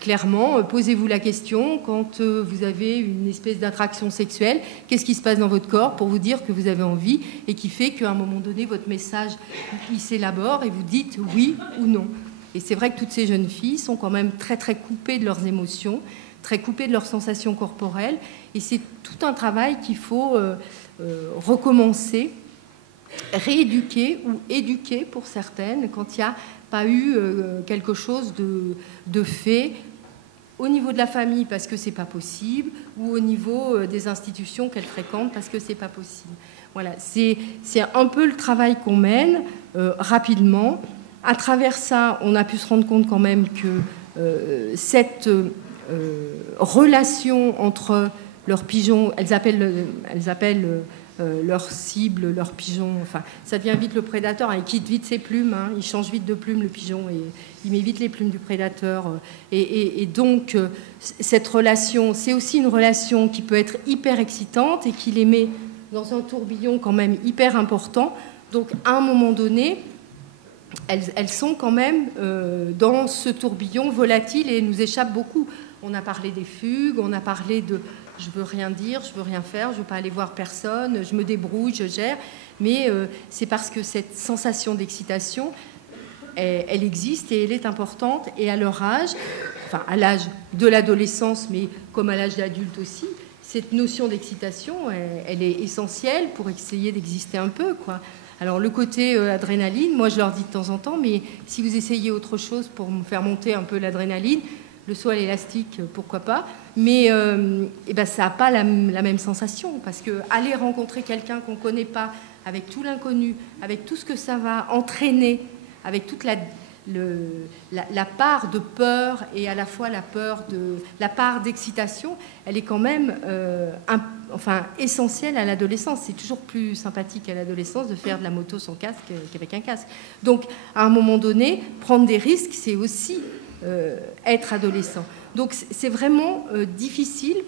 clairement, posez-vous la question, quand vous avez une espèce d'attraction sexuelle, qu'est-ce qui se passe dans votre corps pour vous dire que vous avez envie et qui fait qu'à un moment donné, votre message, il s'élabore et vous dites oui ou non. Et c'est vrai que toutes ces jeunes filles sont quand même très, très coupées de leurs émotions, très coupées de leurs sensations corporelles. Et c'est tout un travail qu'il faut recommencer, rééduquer ou éduquer pour certaines quand il n'y a pas eu quelque chose de fait au niveau de la famille parce que c'est pas possible ou au niveau des institutions qu'elles fréquentent parce que c'est pas possible. Voilà, c'est un peu le travail qu'on mène rapidement. À travers ça, on a pu se rendre compte quand même que cette relation entre leurs pigeons, elles appellent leur cible, leur pigeon, enfin, ça devient vite le prédateur, hein, il quitte vite ses plumes, hein, il change vite de plume le pigeon, et il met vite les plumes du prédateur. Et donc, cette relation, c'est aussi une relation qui peut être hyper excitante et qui les met dans un tourbillon quand même hyper important. Donc, à un moment donné, elles sont quand même dans ce tourbillon volatile et nous échappent beaucoup. On a parlé des fugues, on a parlé de « je veux rien dire, je veux rien faire, je veux pas aller voir personne, je me débrouille, je gère ». Mais c'est parce que cette sensation d'excitation, elle existe et elle est importante. Et à leur âge, enfin à l'âge de l'adolescence, mais comme à l'âge d'adulte aussi, cette notion d'excitation, elle est essentielle pour essayer d'exister un peu, quoi. Alors le côté adrénaline, moi je leur dis de temps en temps, mais si vous essayez autre chose pour me faire monter un peu l'adrénaline, le saut à l'élastique, pourquoi pas, mais ça n'a pas la même sensation, parce qu'aller rencontrer quelqu'un qu'on ne connaît pas, avec tout l'inconnu, avec tout ce que ça va entraîner, avec toute la part de peur et à la fois la part d'excitation, elle est quand même essentielle à l'adolescence. C'est toujours plus sympathique à l'adolescence de faire de la moto sans casque qu'avec un casque. Donc, à un moment donné, prendre des risques, c'est aussi être adolescent. Donc, c'est vraiment difficile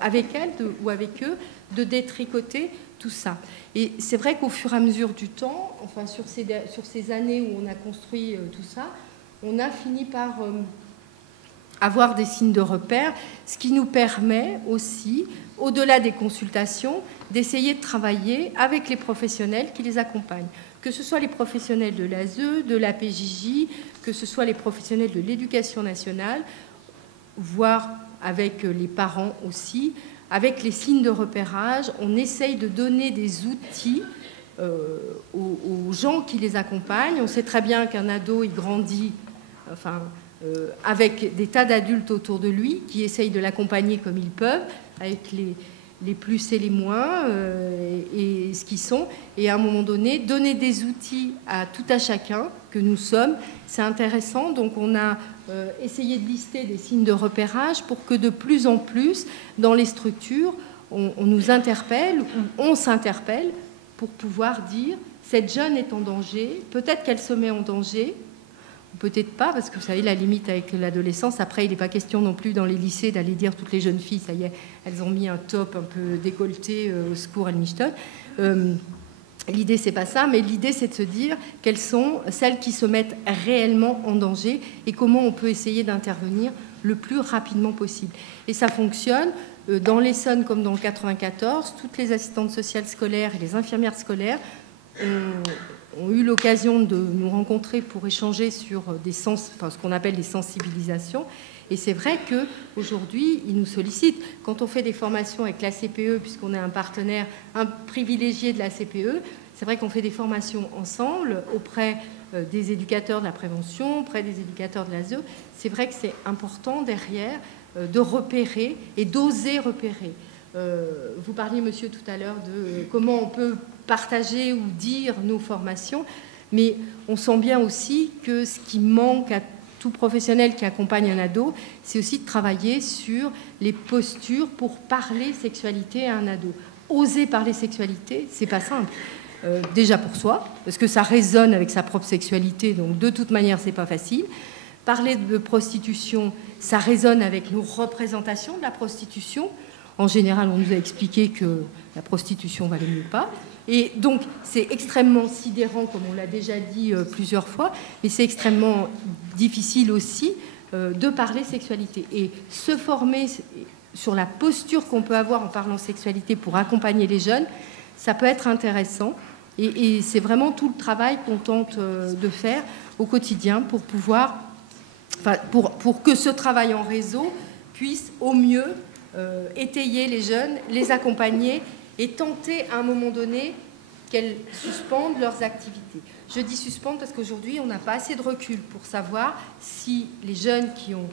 avec elles ou avec eux de détricoter tout ça. Et c'est vrai qu'au fur et à mesure du temps, enfin sur ces années où on a construit tout ça, on a fini par avoir des signes de repère, ce qui nous permet aussi, au-delà des consultations, d'essayer de travailler avec les professionnels qui les accompagnent. Que ce soit les professionnels de l'ASE, de la PJJ, que ce soit les professionnels de l'éducation nationale, voire avec les parents aussi. Avec les signes de repérage, on essaye de donner des outils aux gens qui les accompagnent. On sait très bien qu'un ado, il grandit avec des tas d'adultes autour de lui qui essayent de l'accompagner comme ils peuvent, avec les plus et les moins, et ce qu'ils sont. Et à un moment donné, donner des outils à tout à chacun que nous sommes, c'est intéressant. Donc on a essayé de lister des signes de repérage pour que de plus en plus, dans les structures, on nous interpelle ou on s'interpelle pour pouvoir dire cette jeune est en danger, peut-être qu'elle se met en danger, peut-être pas, parce que vous savez, la limite avec l'adolescence, après, il n'est pas question non plus dans les lycées d'aller dire toutes les jeunes filles, ça y est, elles ont mis un top un peu décolleté, au secours, Elmiston. L'idée, c'est pas ça, mais l'idée, c'est de se dire quelles sont celles qui se mettent réellement en danger et comment on peut essayer d'intervenir le plus rapidement possible. Et ça fonctionne. Dans l'Essonne, comme dans le 94, toutes les assistantes sociales scolaires et les infirmières scolaires ont eu l'occasion de nous rencontrer pour échanger sur ce qu'on appelle des sensibilisations. Et c'est vrai qu'aujourd'hui, ils nous sollicitent. Quand on fait des formations avec la CPE, puisqu'on est un partenaire privilégié de la CPE, c'est vrai qu'on fait des formations ensemble auprès des éducateurs de la prévention, auprès des éducateurs de l'ASE. C'est vrai que c'est important derrière de repérer et d'oser repérer. Vous parliez, monsieur, tout à l'heure de comment on peut partager ou dire nos formations, mais on sent bien aussi que ce qui manque à tout professionnel qui accompagne un ado, c'est aussi de travailler sur les postures pour parler sexualité à un ado. Oser parler sexualité, c'est pas simple. Déjà pour soi, parce que ça résonne avec sa propre sexualité, donc de toute manière, c'est pas facile. Parler de prostitution, ça résonne avec nos représentations de la prostitution. En général, on nous a expliqué que la prostitution valait mieux pas. Et donc, c'est extrêmement sidérant, comme on l'a déjà dit plusieurs fois, mais c'est extrêmement difficile aussi de parler sexualité. Et se former sur la posture qu'on peut avoir en parlant sexualité pour accompagner les jeunes, ça peut être intéressant. Et c'est vraiment tout le travail qu'on tente de faire au quotidien pour pouvoir, pour que ce travail en réseau puisse au mieux étayer les jeunes, les accompagner et tenter à un moment donné qu'elles suspendent leurs activités. Je dis suspendre parce qu'aujourd'hui, on n'a pas assez de recul pour savoir si les jeunes qui ont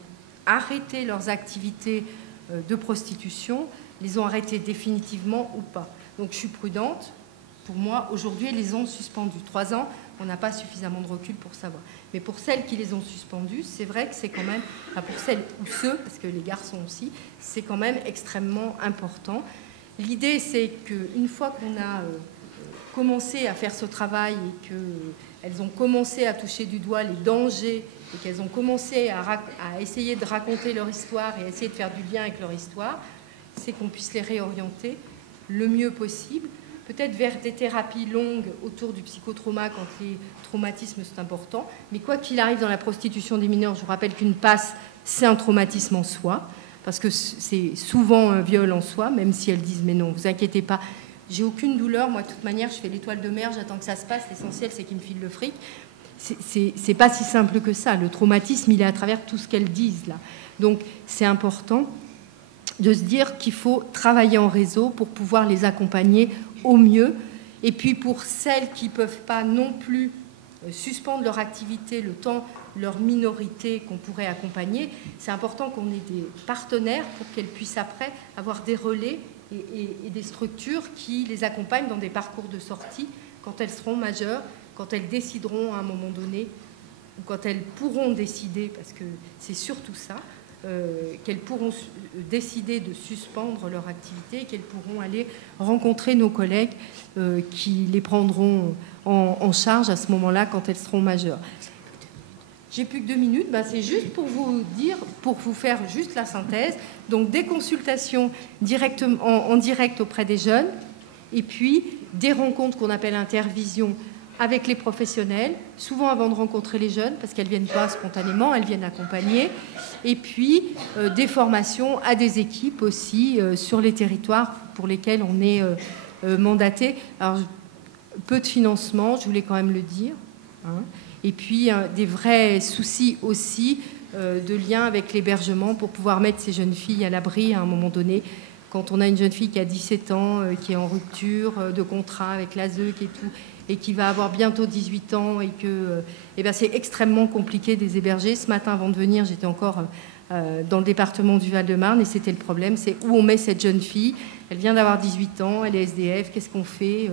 arrêté leurs activités de prostitution les ont arrêtées définitivement ou pas. Donc je suis prudente. Pour moi, aujourd'hui, elles les ont suspendues. 3 ans, on n'a pas suffisamment de recul pour savoir. Mais pour celles qui les ont suspendues, c'est vrai que c'est quand même, pour celles ou ceux, parce que les garçons aussi, c'est quand même extrêmement important. L'idée, c'est qu'une fois qu'on a commencé à faire ce travail et qu'elles ont commencé à toucher du doigt les dangers et qu'elles ont commencé à essayer de raconter leur histoire et à essayer de faire du lien avec leur histoire, c'est qu'on puisse les réorienter le mieux possible, peut-être vers des thérapies longues autour du psychotrauma quand les traumatismes sont importants. Mais quoi qu'il arrive dans la prostitution des mineurs, je vous rappelle qu'une passe, c'est un traumatisme en soi, parce que c'est souvent un viol en soi, même si elles disent « mais non, vous inquiétez pas, j'ai aucune douleur, moi de toute manière, je fais l'étoile de mer, j'attends que ça se passe, l'essentiel c'est qu'ils me filent le fric ». C'est pas si simple que ça. Le traumatisme, il est à travers tout ce qu'elles disent là. Donc c'est important de se dire qu'il faut travailler en réseau pour pouvoir les accompagner au mieux. Et puis pour celles qui ne peuvent pas non plus suspendre leur activité le temps, leur minorité qu'on pourrait accompagner, c'est important qu'on ait des partenaires pour qu'elles puissent après avoir des relais et des structures qui les accompagnent dans des parcours de sortie quand elles seront majeures, quand elles décideront à un moment donné, ou quand elles pourront décider, parce que c'est surtout ça, qu'elles pourront décider de suspendre leur activité et qu'elles pourront aller rencontrer nos collègues qui les prendront en charge à ce moment-là quand elles seront majeures. J'ai plus que 2 minutes, c'est juste pour vous dire, pour vous faire juste la synthèse. Donc des consultations en direct auprès des jeunes et puis des rencontres qu'on appelle intervision avec les professionnels, souvent avant de rencontrer les jeunes, parce qu'elles ne viennent pas spontanément, elles viennent accompagner, et puis des formations à des équipes aussi sur les territoires pour lesquels on est mandaté. Alors, peu de financement, je voulais quand même le dire, hein. Et puis des vrais soucis aussi de lien avec l'hébergement pour pouvoir mettre ces jeunes filles à l'abri à un moment donné. Quand on a une jeune fille qui a 17 ans, qui est en rupture de contrat avec l'ASEUC et tout, et qui va avoir bientôt 18 ans et que c'est extrêmement compliqué de les héberger. Ce matin, avant de venir, j'étais encore dans le département du Val-de-Marne et c'était le problème, c'est où on met cette jeune fille. Elle vient d'avoir 18 ans, elle est SDF, qu'est-ce qu'on fait?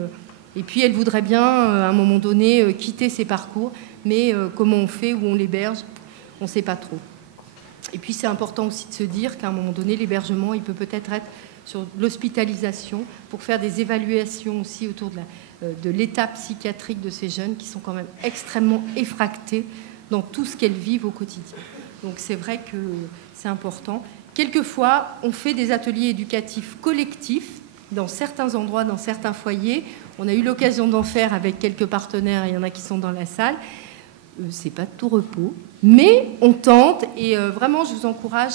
Et puis elle voudrait bien, à un moment donné, quitter ses parcours, mais comment on fait, où on l'héberge, on ne sait pas trop. Et puis c'est important aussi de se dire qu'à un moment donné, l'hébergement, il peut peut-être être sur l'hospitalisation pour faire des évaluations aussi autour de l'état psychiatrique de ces jeunes qui sont quand même extrêmement effractés dans tout ce qu'elles vivent au quotidien. Donc c'est vrai que c'est important. Quelquefois, on fait des ateliers éducatifs collectifs dans certains endroits, dans certains foyers. On a eu l'occasion d'en faire avec quelques partenaires, il y en a qui sont dans la salle. C'est pas de tout repos, mais on tente et vraiment je vous encourage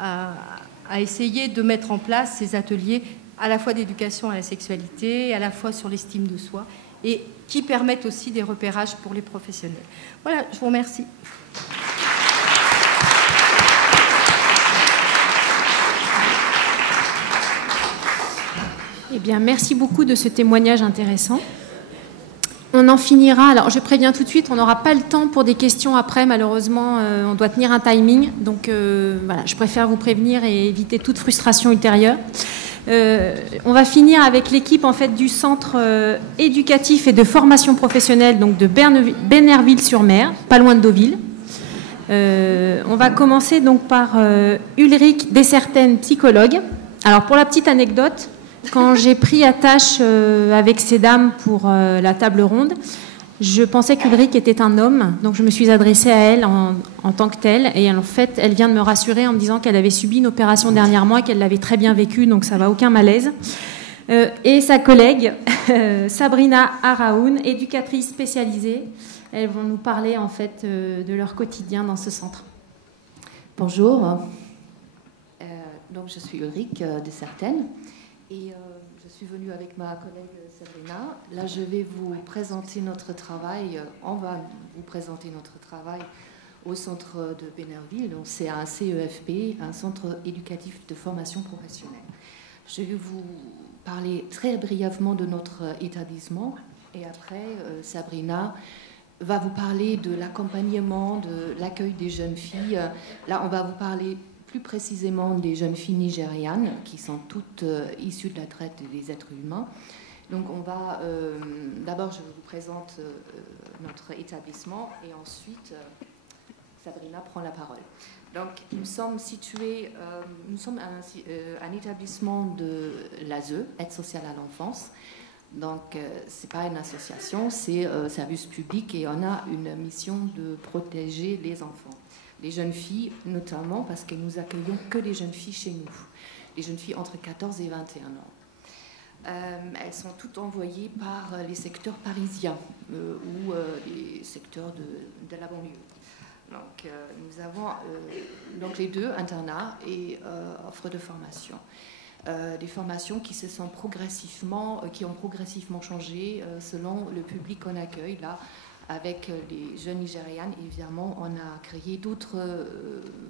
à essayer de mettre en place ces ateliers à la fois d'éducation à la sexualité, à la fois sur l'estime de soi et qui permettent aussi des repérages pour les professionnels. Voilà, je vous remercie. Eh bien, merci beaucoup de ce témoignage intéressant. On en finira. Alors, je préviens tout de suite, on n'aura pas le temps pour des questions après. Malheureusement, on doit tenir un timing. Donc, voilà, je préfère vous prévenir et éviter toute frustration ultérieure. On va finir avec l'équipe en fait du centre éducatif et de formation professionnelle donc de Bernerville-sur-Mer, pas loin de Deauville. On va commencer donc par Ulrich Desserten, psychologue. Alors, pour la petite anecdote, quand j'ai pris attache avec ces dames pour la table ronde, je pensais qu'Ulrich était un homme, donc je me suis adressée à elle en tant que telle, et en fait, elle vient de me rassurer en me disant qu'elle avait subi une opération dernièrement et qu'elle l'avait très bien vécue, donc ça va, aucun malaise. Et sa collègue, Sabrina Araoun, éducatrice spécialisée, elles vont nous parler en fait de leur quotidien dans ce centre. Bonjour, donc je suis Ulrich Desserten. Et je suis venue avec ma collègue Sabrina. Là, je vais vous présenter notre travail. On va vous présenter notre travail au centre de Bénerville. Donc, c'est un CEFP, un centre éducatif de formation professionnelle. Je vais vous parler très brièvement de notre établissement et après, Sabrina va vous parler de l'accompagnement, de l'accueil des jeunes filles. Là, on va vous parler plus précisément des jeunes filles nigérianes qui sont toutes issues de la traite des êtres humains. Donc, on va d'abord, je vous présente notre établissement et ensuite, Sabrina prend la parole. Donc, nous sommes situés, nous sommes un établissement de l'ASE, Aide sociale à l'enfance. Donc, ce n'est pas une association, c'est un service public et on a une mission de protéger les enfants. Les jeunes filles, notamment, parce que nous accueillons que les jeunes filles chez nous. Les jeunes filles entre 14 et 21 ans. Elles sont toutes envoyées par les secteurs parisiens ou les secteurs de la banlieue. Donc, nous avons donc les deux, internat et offre de formation. Des formations qui ont progressivement changé selon le public qu'on accueille. Là, avec les jeunes Nigérianes, évidemment, on a créé d'autres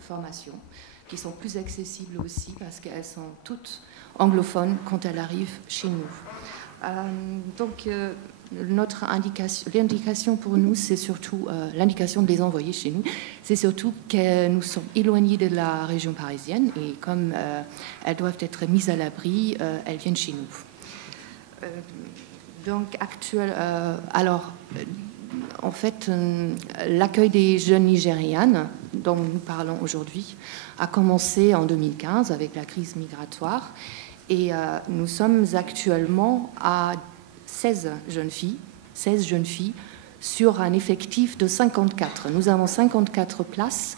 formations qui sont plus accessibles aussi parce qu'elles sont toutes anglophones quand elles arrivent chez nous. Donc, l'indication pour nous, c'est surtout l'indication de les envoyer chez nous, c'est surtout que nous sommes éloignés de la région parisienne et comme elles doivent être mises à l'abri, elles viennent chez nous. Donc, en fait, l'accueil des jeunes Nigérianes, dont nous parlons aujourd'hui, a commencé en 2015 avec la crise migratoire et nous sommes actuellement à 16 jeunes filles sur un effectif de 54. Nous avons 54 places.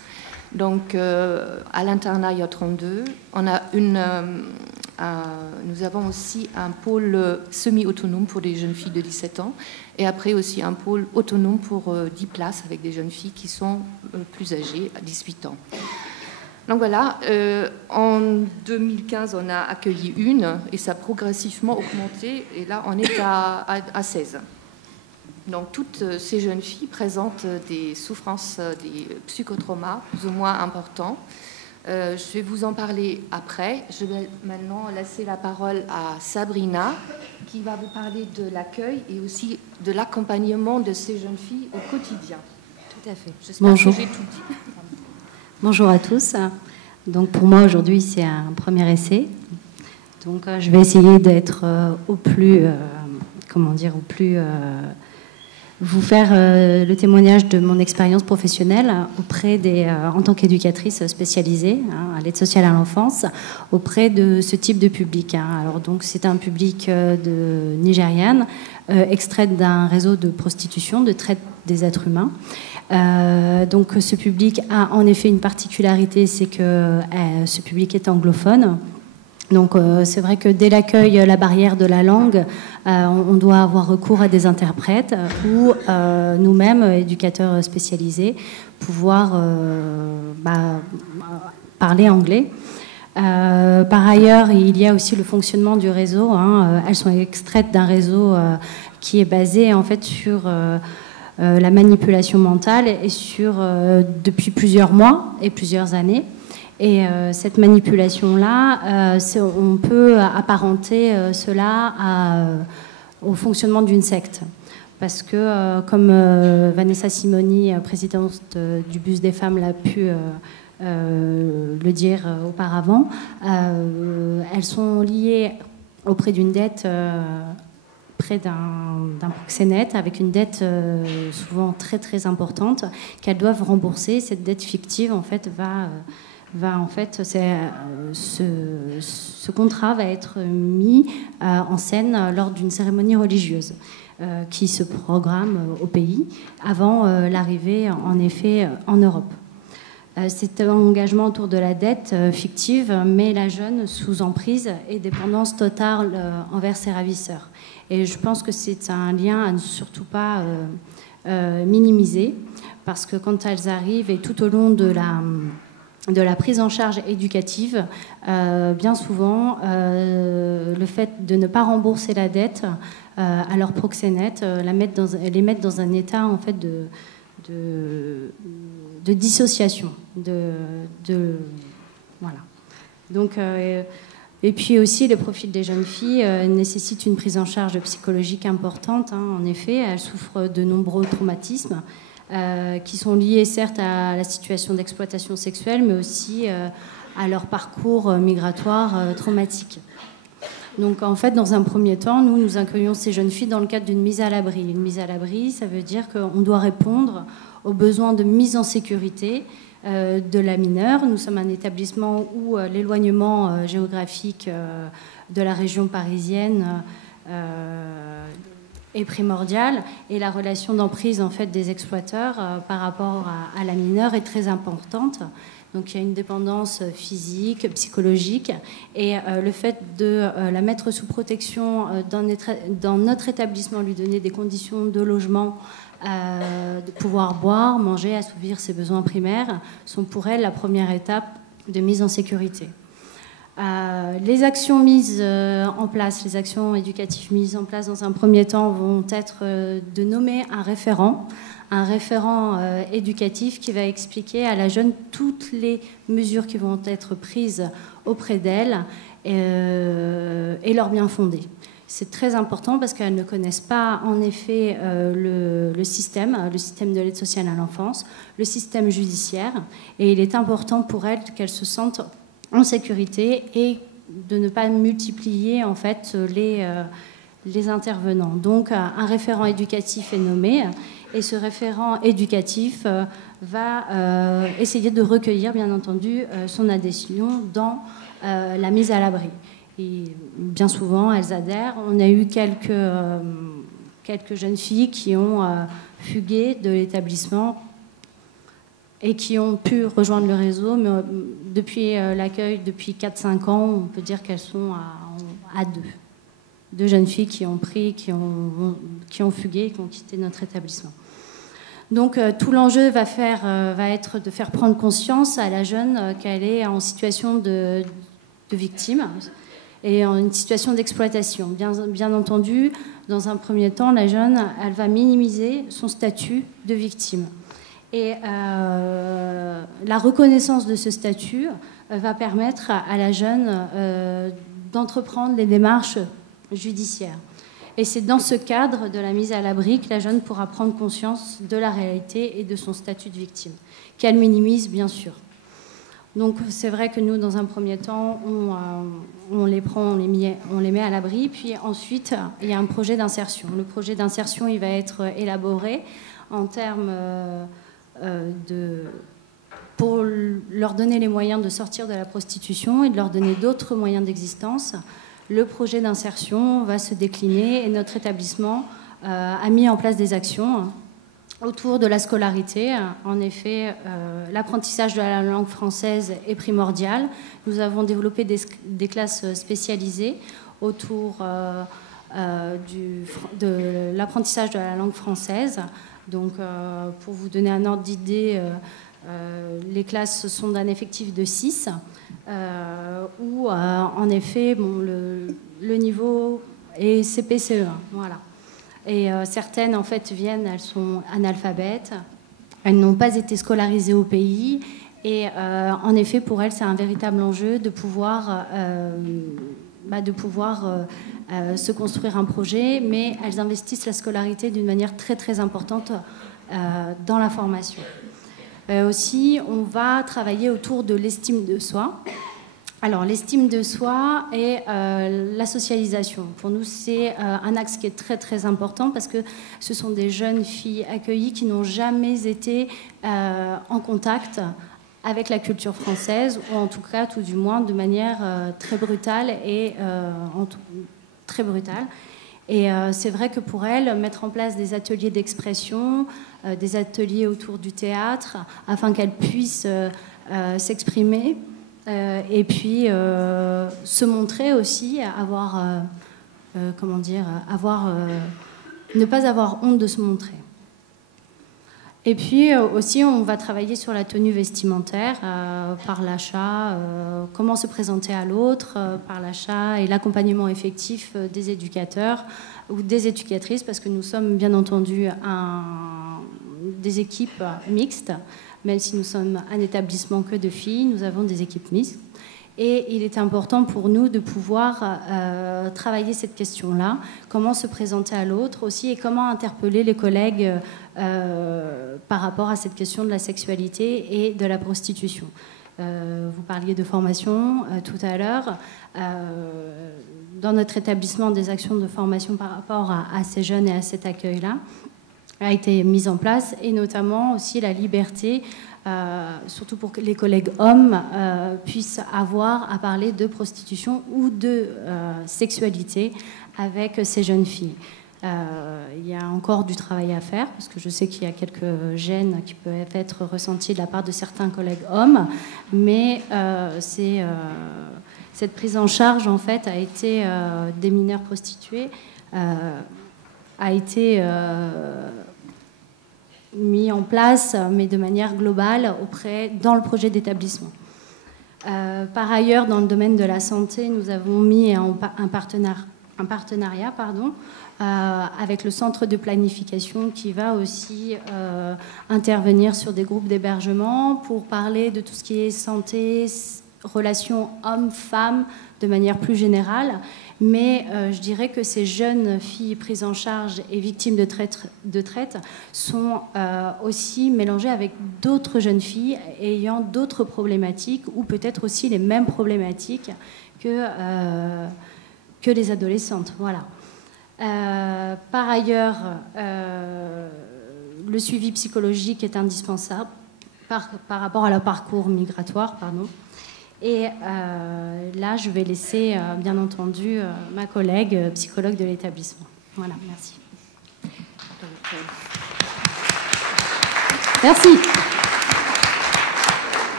Donc, à l'internat, il y a 32. Nous avons aussi un pôle semi-autonome pour des jeunes filles de 17 ans. Et après aussi un pôle autonome pour 10 places avec des jeunes filles qui sont plus âgées, à 18 ans. Donc voilà, en 2015, on a accueilli une et ça a progressivement augmenté. Et là, on est à 16. Donc toutes ces jeunes filles présentent des souffrances, des psychotraumas plus ou moins importants. Je vais vous en parler après. Je vais maintenant laisser la parole à Sabrina qui va vous parler de l'accueil et aussi de l'accompagnement de ces jeunes filles au quotidien. Tout à fait. J'espère que j'ai tout dit. Bonjour à tous. Donc pour moi aujourd'hui c'est un premier essai. Donc je vais essayer d'être au plus, vous faire le témoignage de mon expérience professionnelle en tant qu'éducatrice spécialisée à l'aide sociale à l'enfance auprès de ce type de public. Alors donc c'est un public de Nigérianes extraite d'un réseau de prostitution, de traite des êtres humains. Donc ce public a en effet une particularité, c'est que ce public est anglophone. Donc c'est vrai que dès l'accueil, la barrière de la langue, on doit avoir recours à des interprètes ou nous-mêmes, éducateurs spécialisés, pouvoir parler anglais. Par ailleurs, il y a aussi le fonctionnement du réseau. Elles sont extraites d'un réseau qui est basé en fait sur la manipulation mentale et depuis plusieurs mois et plusieurs années. Et cette manipulation-là, on peut apparenter cela au fonctionnement d'une secte. Parce que, comme Vanessa Simoni, présidente du Bus des femmes, l'a pu le dire auparavant, elles sont liées auprès d'une dette près d'un proxénète, avec une dette souvent très très importante qu'elles doivent rembourser. Cette dette fictive, en fait, ce contrat va être mis en scène lors d'une cérémonie religieuse qui se programme au pays avant l'arrivée, en effet, en Europe. C'est un engagement autour de la dette fictive, mais la jeune sous emprise et dépendance totale envers ses ravisseurs. Et je pense que c'est un lien à ne surtout pas minimiser, parce que quand elles arrivent et tout au long de de la prise en charge éducative, bien souvent, le fait de ne pas rembourser la dette à leurs proxénètes, les mettre dans un état en fait de dissociation. Voilà. Donc, et puis aussi, les profils des jeunes filles nécessitent une prise en charge psychologique importante. En effet, elles souffrent de nombreux traumatismes qui sont liés certes à la situation d'exploitation sexuelle, mais aussi à leur parcours migratoire traumatique. Donc en fait, dans un premier temps, nous accueillons ces jeunes filles dans le cadre d'une mise à l'abri. Une mise à l'abri, ça veut dire qu'on doit répondre aux besoins de mise en sécurité de la mineure. Nous sommes un établissement où l'éloignement géographique de la région parisienne est primordial, et la relation d'emprise en fait des exploiteurs par rapport à la mineure est très importante. Donc il y a une dépendance physique, psychologique, et le fait de la mettre sous protection dans notre établissement, lui donner des conditions de logement, de pouvoir boire, manger, assouvir ses besoins primaires, sont pour elle la première étape de mise en sécurité. Les actions mises en place, les actions éducatives mises en place dans un premier temps vont être de nommer un référent éducatif qui va expliquer à la jeune toutes les mesures qui vont être prises auprès d'elle et leur bien fondé. C'est très important parce qu'elles ne connaissent pas en effet le système de l'aide sociale à l'enfance, le système judiciaire, et il est important pour elles qu'elles se sentent en sécurité et de ne pas multiplier en fait les intervenants. Donc un référent éducatif est nommé, et ce référent éducatif va essayer de recueillir bien entendu son adhésion dans la mise à l'abri. Et bien souvent elles adhèrent. On a eu quelques jeunes filles qui ont fugué de l'établissement et qui ont pu rejoindre le réseau, mais depuis l'accueil, depuis 4-5 ans, on peut dire qu'elles sont à deux jeunes filles qui ont fugué et qui ont quitté notre établissement. Donc tout l'enjeu va être de faire prendre conscience à la jeune qu'elle est en situation de victime et en une situation d'exploitation. Bien entendu, dans un premier temps, la jeune, elle va minimiser son statut de victime. Et la reconnaissance de ce statut va permettre à la jeune d'entreprendre les démarches judiciaires. Et c'est dans ce cadre de la mise à l'abri que la jeune pourra prendre conscience de la réalité et de son statut de victime, qu'elle minimise bien sûr. Donc c'est vrai que nous, dans un premier temps, on les prend, on les met à l'abri, puis ensuite il y a un projet d'insertion. Le projet d'insertion, il va être élaboré en termes pour leur donner les moyens de sortir de la prostitution et de leur donner d'autres moyens d'existence. Le projet d'insertion va se décliner et notre établissement a mis en place des actions autour de la scolarité. En effet, l'apprentissage de la langue française est primordial. Nous avons développé des classes spécialisées autour de l'apprentissage de la langue française. Donc, pour vous donner un ordre d'idée, les classes sont d'un effectif de 6, où, en effet, le niveau est CP-CE1. Voilà. Et certaines, en fait, elles sont analphabètes, elles n'ont pas été scolarisées au pays, et en effet, pour elles, c'est un véritable enjeu de pouvoir se construire un projet, mais elles investissent la scolarité d'une manière très très importante dans la formation. Aussi, on va travailler autour de l'estime de soi. Alors, l'estime de soi et la socialisation. Pour nous, c'est un axe qui est très très important parce que ce sont des jeunes filles accueillies qui n'ont jamais été en contact avec la culture française, ou en tout cas, tout du moins, de manière très brutale et très brutale. Et c'est vrai que pour elles, mettre en place des ateliers d'expression, des ateliers autour du théâtre, afin qu'elles puissent s'exprimer, et puis se montrer aussi, ne pas avoir honte de se montrer. Et puis aussi, on va travailler sur la tenue vestimentaire par l'achat, comment se présenter à l'autre par l'achat et l'accompagnement effectif des éducateurs ou des éducatrices, parce que nous sommes bien entendu des équipes mixtes, même si nous sommes un établissement que de filles, nous avons des équipes mixtes. Et il est important pour nous de pouvoir travailler cette question-là, comment se présenter à l'autre aussi et comment interpeller les collègues par rapport à cette question de la sexualité et de la prostitution. Vous parliez de formation tout à l'heure. Dans notre établissement, des actions de formation par rapport à ces jeunes et à cet accueil-là a été mise en place, et notamment aussi la liberté, surtout pour que les collègues hommes puissent avoir à parler de prostitution ou de sexualité avec ces jeunes filles. Il y a encore du travail à faire, parce que je sais qu'il y a quelques gênes qui peuvent être ressentis de la part de certains collègues hommes, mais cette prise en charge, en fait, a été des mineurs prostitués, a été mis en place, mais de manière globale, dans le projet d'établissement. Par ailleurs, dans le domaine de la santé, nous avons mis un partenariat avec le centre de planification qui va aussi intervenir sur des groupes d'hébergement pour parler de tout ce qui est santé, relations hommes-femmes de manière plus générale. Mais je dirais que ces jeunes filles prises en charge et victimes de traite sont aussi mélangées avec d'autres jeunes filles ayant d'autres problématiques ou peut-être aussi les mêmes problématiques que les adolescentes. Voilà. Par ailleurs, le suivi psychologique est indispensable par rapport à leur parcours migratoire, Et là, je vais laisser, bien entendu, ma collègue psychologue de l'établissement. Voilà, merci. Merci.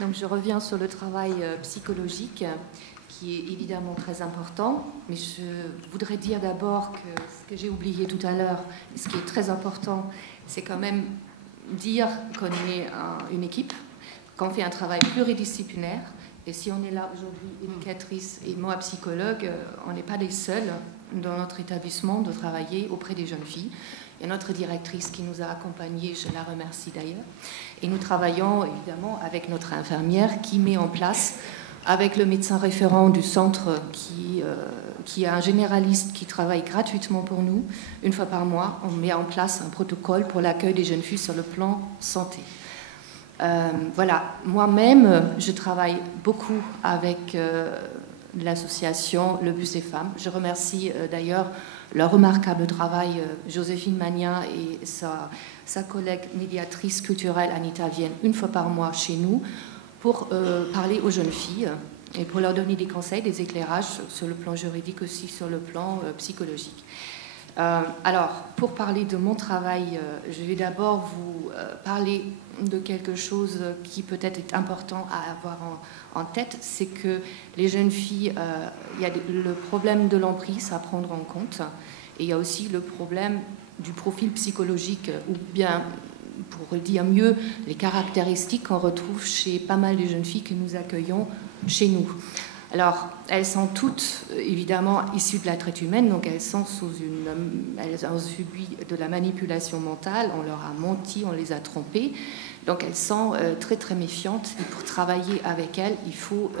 Donc, je reviens sur le travail psychologique, qui est évidemment très important. Mais je voudrais dire d'abord que ce que j'ai oublié tout à l'heure, ce qui est très important, c'est quand même dire qu'on est une équipe, qu'on fait un travail pluridisciplinaire. Et si on est là aujourd'hui, éducatrice et moi, psychologue, on n'est pas les seuls dans notre établissement de travailler auprès des jeunes filles. Il y a notre directrice qui nous a accompagnés, je la remercie d'ailleurs. Et nous travaillons évidemment avec notre infirmière qui met en place, avec le médecin référent du centre qui est un généraliste qui travaille gratuitement pour nous, une fois par mois, on met en place un protocole pour l'accueil des jeunes filles sur le plan santé. Voilà, moi-même, je travaille beaucoup avec l'association Le Bus des Femmes. Je remercie d'ailleurs leur remarquable travail, Joséphine Magnin et sa collègue médiatrice culturelle Anita viennent une fois par mois chez nous pour parler aux jeunes filles et pour leur donner des conseils, des éclairages sur le plan juridique, aussi sur le plan psychologique. Alors, pour parler de mon travail, je vais d'abord vous parler de quelque chose qui peut-être est important à avoir en tête, c'est que les jeunes filles, il y a le problème de l'emprise à prendre en compte, et il y a aussi le problème du profil psychologique, ou bien, pour le dire mieux, les caractéristiques qu'on retrouve chez pas mal de jeunes filles que nous accueillons chez nous. Alors, elles sont toutes, évidemment, issues de la traite humaine, donc elles ont subi de la manipulation mentale, on leur a menti, on les a trompées, donc elles sont très très méfiantes, et pour travailler avec elles, il faut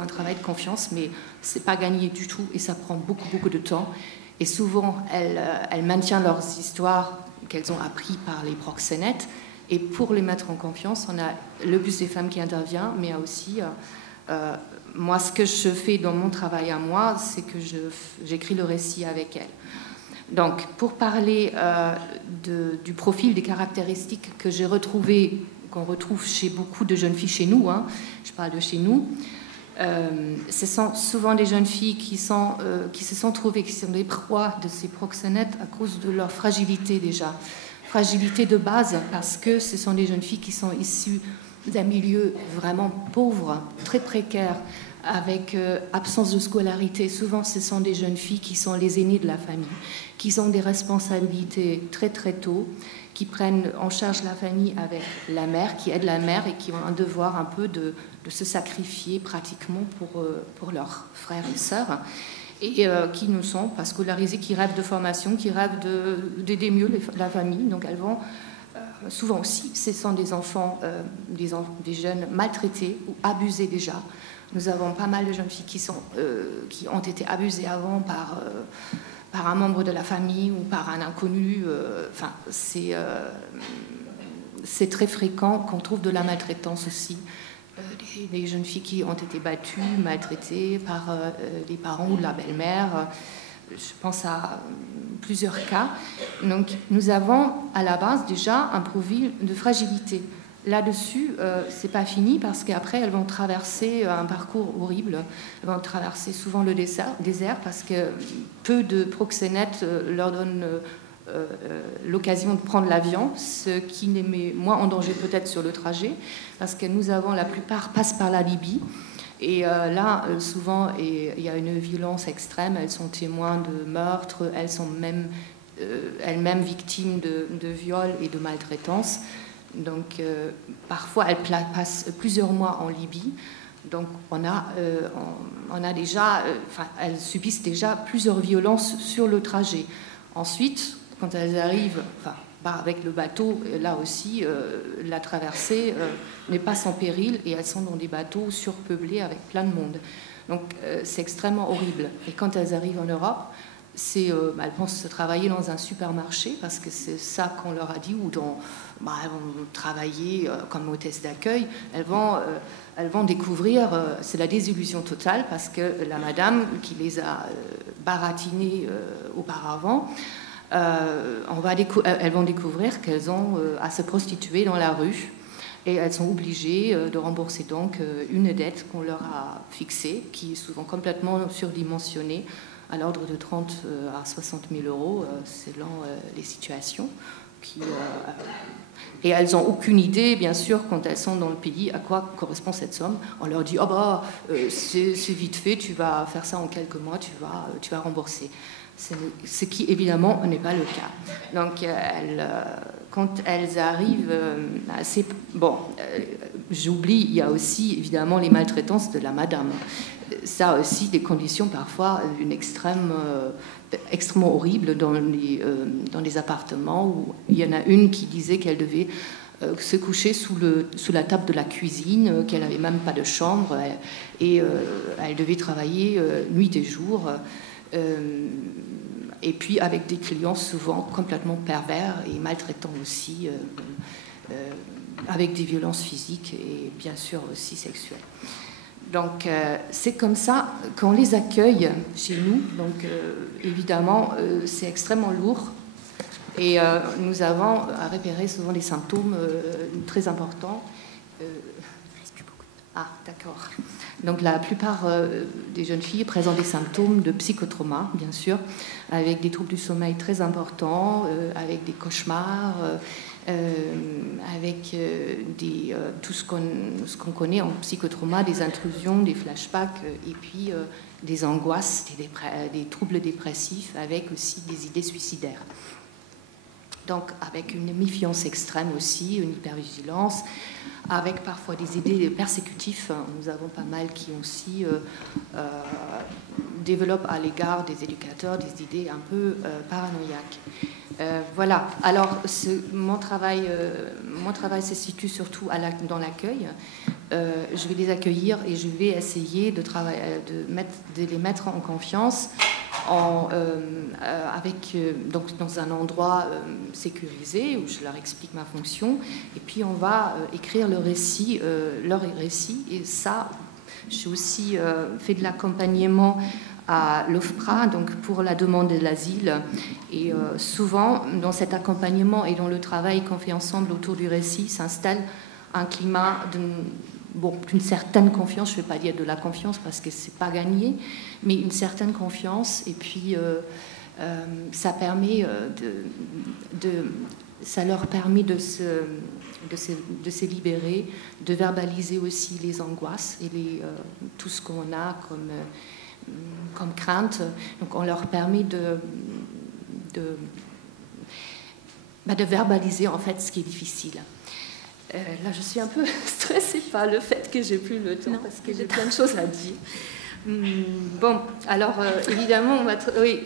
un travail de confiance, mais c'est pas gagné du tout, et ça prend beaucoup de temps, et souvent, elles maintiennent leurs histoires qu'elles ont apprises par les proxénètes, et pour les mettre en confiance, on a le Bus des Femmes qui intervient, mais il y a aussi... moi, ce que je fais dans mon travail à moi, c'est que j'écris le récit avec elle. Donc, pour parler du profil, des caractéristiques que j'ai retrouvées, qu'on retrouve chez beaucoup de jeunes filles chez nous, je parle de chez nous, ce sont souvent des jeunes filles qui se sont trouvées, qui sont des proies de ces proxénètes à cause de leur fragilité déjà. Fragilité de base, parce que ce sont des jeunes filles qui sont issues d'un milieu vraiment pauvre, très précaire, avec absence de scolarité. Souvent, ce sont des jeunes filles qui sont les aînées de la famille, qui ont des responsabilités très très tôt, qui prennent en charge la famille avec la mère, qui aident la mère et qui ont un devoir un peu de se sacrifier pratiquement pour leurs frères et sœurs, et qui ne sont pas scolarisés, qui rêvent de formation, qui rêvent d'aider mieux la famille. Donc elles vont souvent aussi, ce sont des enfants, des jeunes maltraités ou abusés déjà. Nous avons pas mal de jeunes filles qui ont été abusées avant par un membre de la famille ou par un inconnu. Enfin, c'est très fréquent qu'on trouve de la maltraitance aussi. Des jeunes filles qui ont été battues, maltraitées par les parents ou la belle-mère. Je pense à plusieurs cas. Donc, nous avons à la base déjà un profil de fragilité. Là-dessus, c'est pas fini parce qu'après, elles vont traverser un parcours horrible. Elles vont traverser souvent le désert parce que peu de proxénètes leur donnent l'occasion de prendre l'avion, ce qui les met moins en danger peut-être sur le trajet, parce que nous avons, la plupart passent par la Libye. Et là, souvent, il y a une violence extrême. Elles sont témoins de meurtres, elles sont même elles-mêmes victimes de viols et de maltraitance. Donc, parfois, elles passent plusieurs mois en Libye. Donc, on a déjà, elles subissent déjà plusieurs violences sur le trajet. Ensuite, quand elles arrivent, avec le bateau, là aussi, la traversée n'est pas sans péril et elles sont dans des bateaux surpeuplés avec plein de monde. Donc, c'est extrêmement horrible. Et quand elles arrivent en Europe, elles pensent travailler dans un supermarché parce que c'est ça qu'on leur a dit, ou elles vont travailler comme hôtesse d'accueil. Elles vont découvrir, c'est la désillusion totale parce que la madame qui les a baratinées auparavant, elles vont découvrir qu'elles ont à se prostituer dans la rue et elles sont obligées de rembourser donc une dette qu'on leur a fixée, qui est souvent complètement surdimensionnée, à l'ordre de 30 à 60 000 euros selon les situations. Et elles n'ont aucune idée, bien sûr, quand elles sont dans le pays, à quoi correspond cette somme. On leur dit c'est vite fait, tu vas faire ça en quelques mois, tu vas rembourser. Ce qui, évidemment, n'est pas le cas. Donc, quand elles arrivent j'oublie, il y a aussi, évidemment, les maltraitances de la madame. Ça aussi, des conditions, parfois, extrêmement horribles dans les appartements, où il y en a une qui disait qu'elle devait se coucher sous la table de la cuisine, qu'elle n'avait même pas de chambre, et elle devait travailler nuit et jour. Et puis avec des clients souvent complètement pervers et maltraitants aussi, avec des violences physiques et bien sûr aussi sexuelles. Donc c'est comme ça qu'on les accueille chez nous. Donc évidemment c'est extrêmement lourd et nous avons à repérer souvent des symptômes très importants. Ah, d'accord. Donc la plupart des jeunes filles présentent des symptômes de psychotrauma, bien sûr, avec des troubles du sommeil très importants, avec des cauchemars, avec tout ce qu'on connaît en psychotrauma, des intrusions, des flashbacks, et puis des angoisses, des troubles dépressifs, avec aussi des idées suicidaires. Donc avec une méfiance extrême aussi, une hypervigilance, avec parfois des idées persécutives. Nous avons pas mal qui aussi développent à l'égard des éducateurs des idées un peu paranoïaques. Voilà. Alors, mon travail se situe surtout dans l'accueil. Je vais les accueillir et je vais essayer de les mettre en confiance donc dans un endroit sécurisé où je leur explique ma fonction, et puis on va écrire leur récit. Et ça, j'ai aussi fait de l'accompagnement à l'OFPRA, donc pour la demande de l'asile. Et souvent, dans cet accompagnement et dans le travail qu'on fait ensemble autour du récit, s'installe un climat d'une certaine confiance. Je ne vais pas dire de la confiance parce que c'est pas gagné, mais une certaine confiance. Et puis ça leur permet de se libérer, de verbaliser aussi les angoisses et tout ce qu'on a comme crainte. Donc on leur permet de verbaliser en fait ce qui est difficile. Là, je suis un peu stressée par le fait que j'ai plus le temps parce que j'ai plein de choses à dire. Bon, alors évidemment, oui,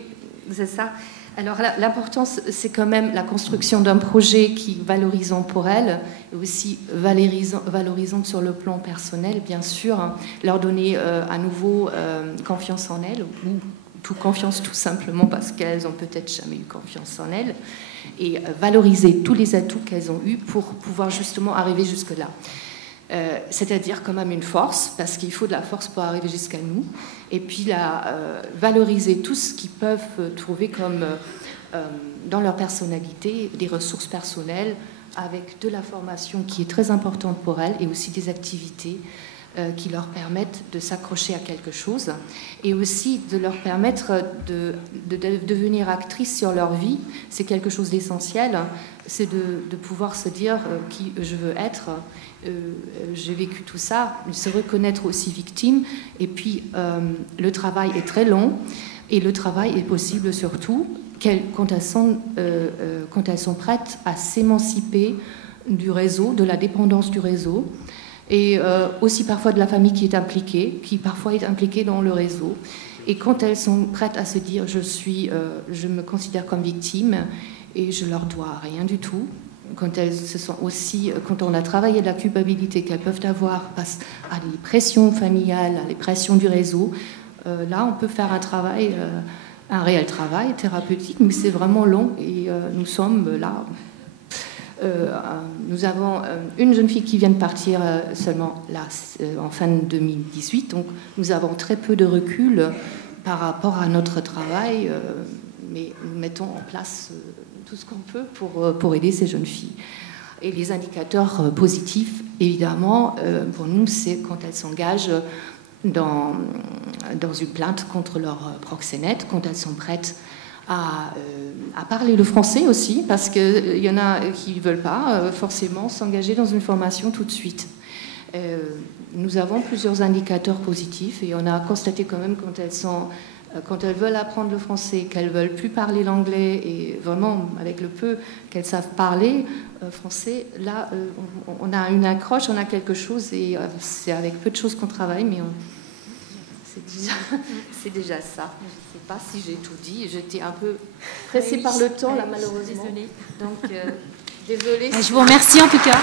c'est ça. Alors l'importance, c'est quand même la construction d'un projet qui est valorisant pour elles, et aussi valorisant sur le plan personnel, bien sûr, hein, leur donner à nouveau confiance en elles, ou confiance tout simplement parce qu'elles ont peut-être jamais eu confiance en elles, et valoriser tous les atouts qu'elles ont eus pour pouvoir justement arriver jusque-là. C'est-à-dire quand même une force, parce qu'il faut de la force pour arriver jusqu'à nous, et puis valoriser tout ce qu'ils peuvent trouver comme dans leur personnalité, des ressources personnelles, avec de la formation qui est très importante pour elles, et aussi des activités qui leur permettent de s'accrocher à quelque chose, et aussi de leur permettre de devenir actrices sur leur vie. C'est quelque chose d'essentiel, c'est de pouvoir se dire qui je veux être, j'ai vécu tout ça, se reconnaître aussi victime, et puis le travail est très long, et le travail est possible surtout quand elles sont prêtes à s'émanciper du réseau, de la dépendance du réseau, et aussi parfois de la famille qui parfois est impliquée dans le réseau. Et quand elles sont prêtes à se dire je me considère comme victime et je leur dois rien du tout, quand elles se sont aussi, quand on a travaillé la culpabilité qu'elles peuvent avoir face à des pressions familiales, à des pressions du réseau, là on peut faire un réel travail thérapeutique, mais c'est vraiment long, et nous sommes là. Nous avons une jeune fille qui vient de partir seulement là, en fin 2018, donc nous avons très peu de recul par rapport à notre travail, mais nous mettons en place tout ce qu'on peut pour aider ces jeunes filles. Et les indicateurs positifs, évidemment, pour nous, c'est quand elles s'engagent dans une plainte contre leur proxénète, quand elles sont prêtes à parler le français aussi, parce qu'il y en a qui ne veulent pas forcément s'engager dans une formation tout de suite. Nous avons plusieurs indicateurs positifs, et on a constaté quand même quand elles veulent apprendre le français, qu'elles ne veulent plus parler l'anglais, et vraiment avec le peu qu'elles savent parler français, là on a une accroche, on a quelque chose, et c'est avec peu de choses qu'on travaille, mais c'est déjà ça. Je ne sais pas si j'ai tout dit. J'étais un peu pressée par le temps, là, malheureusement. Désolée. Donc, désolée. Je vous remercie en tout cas.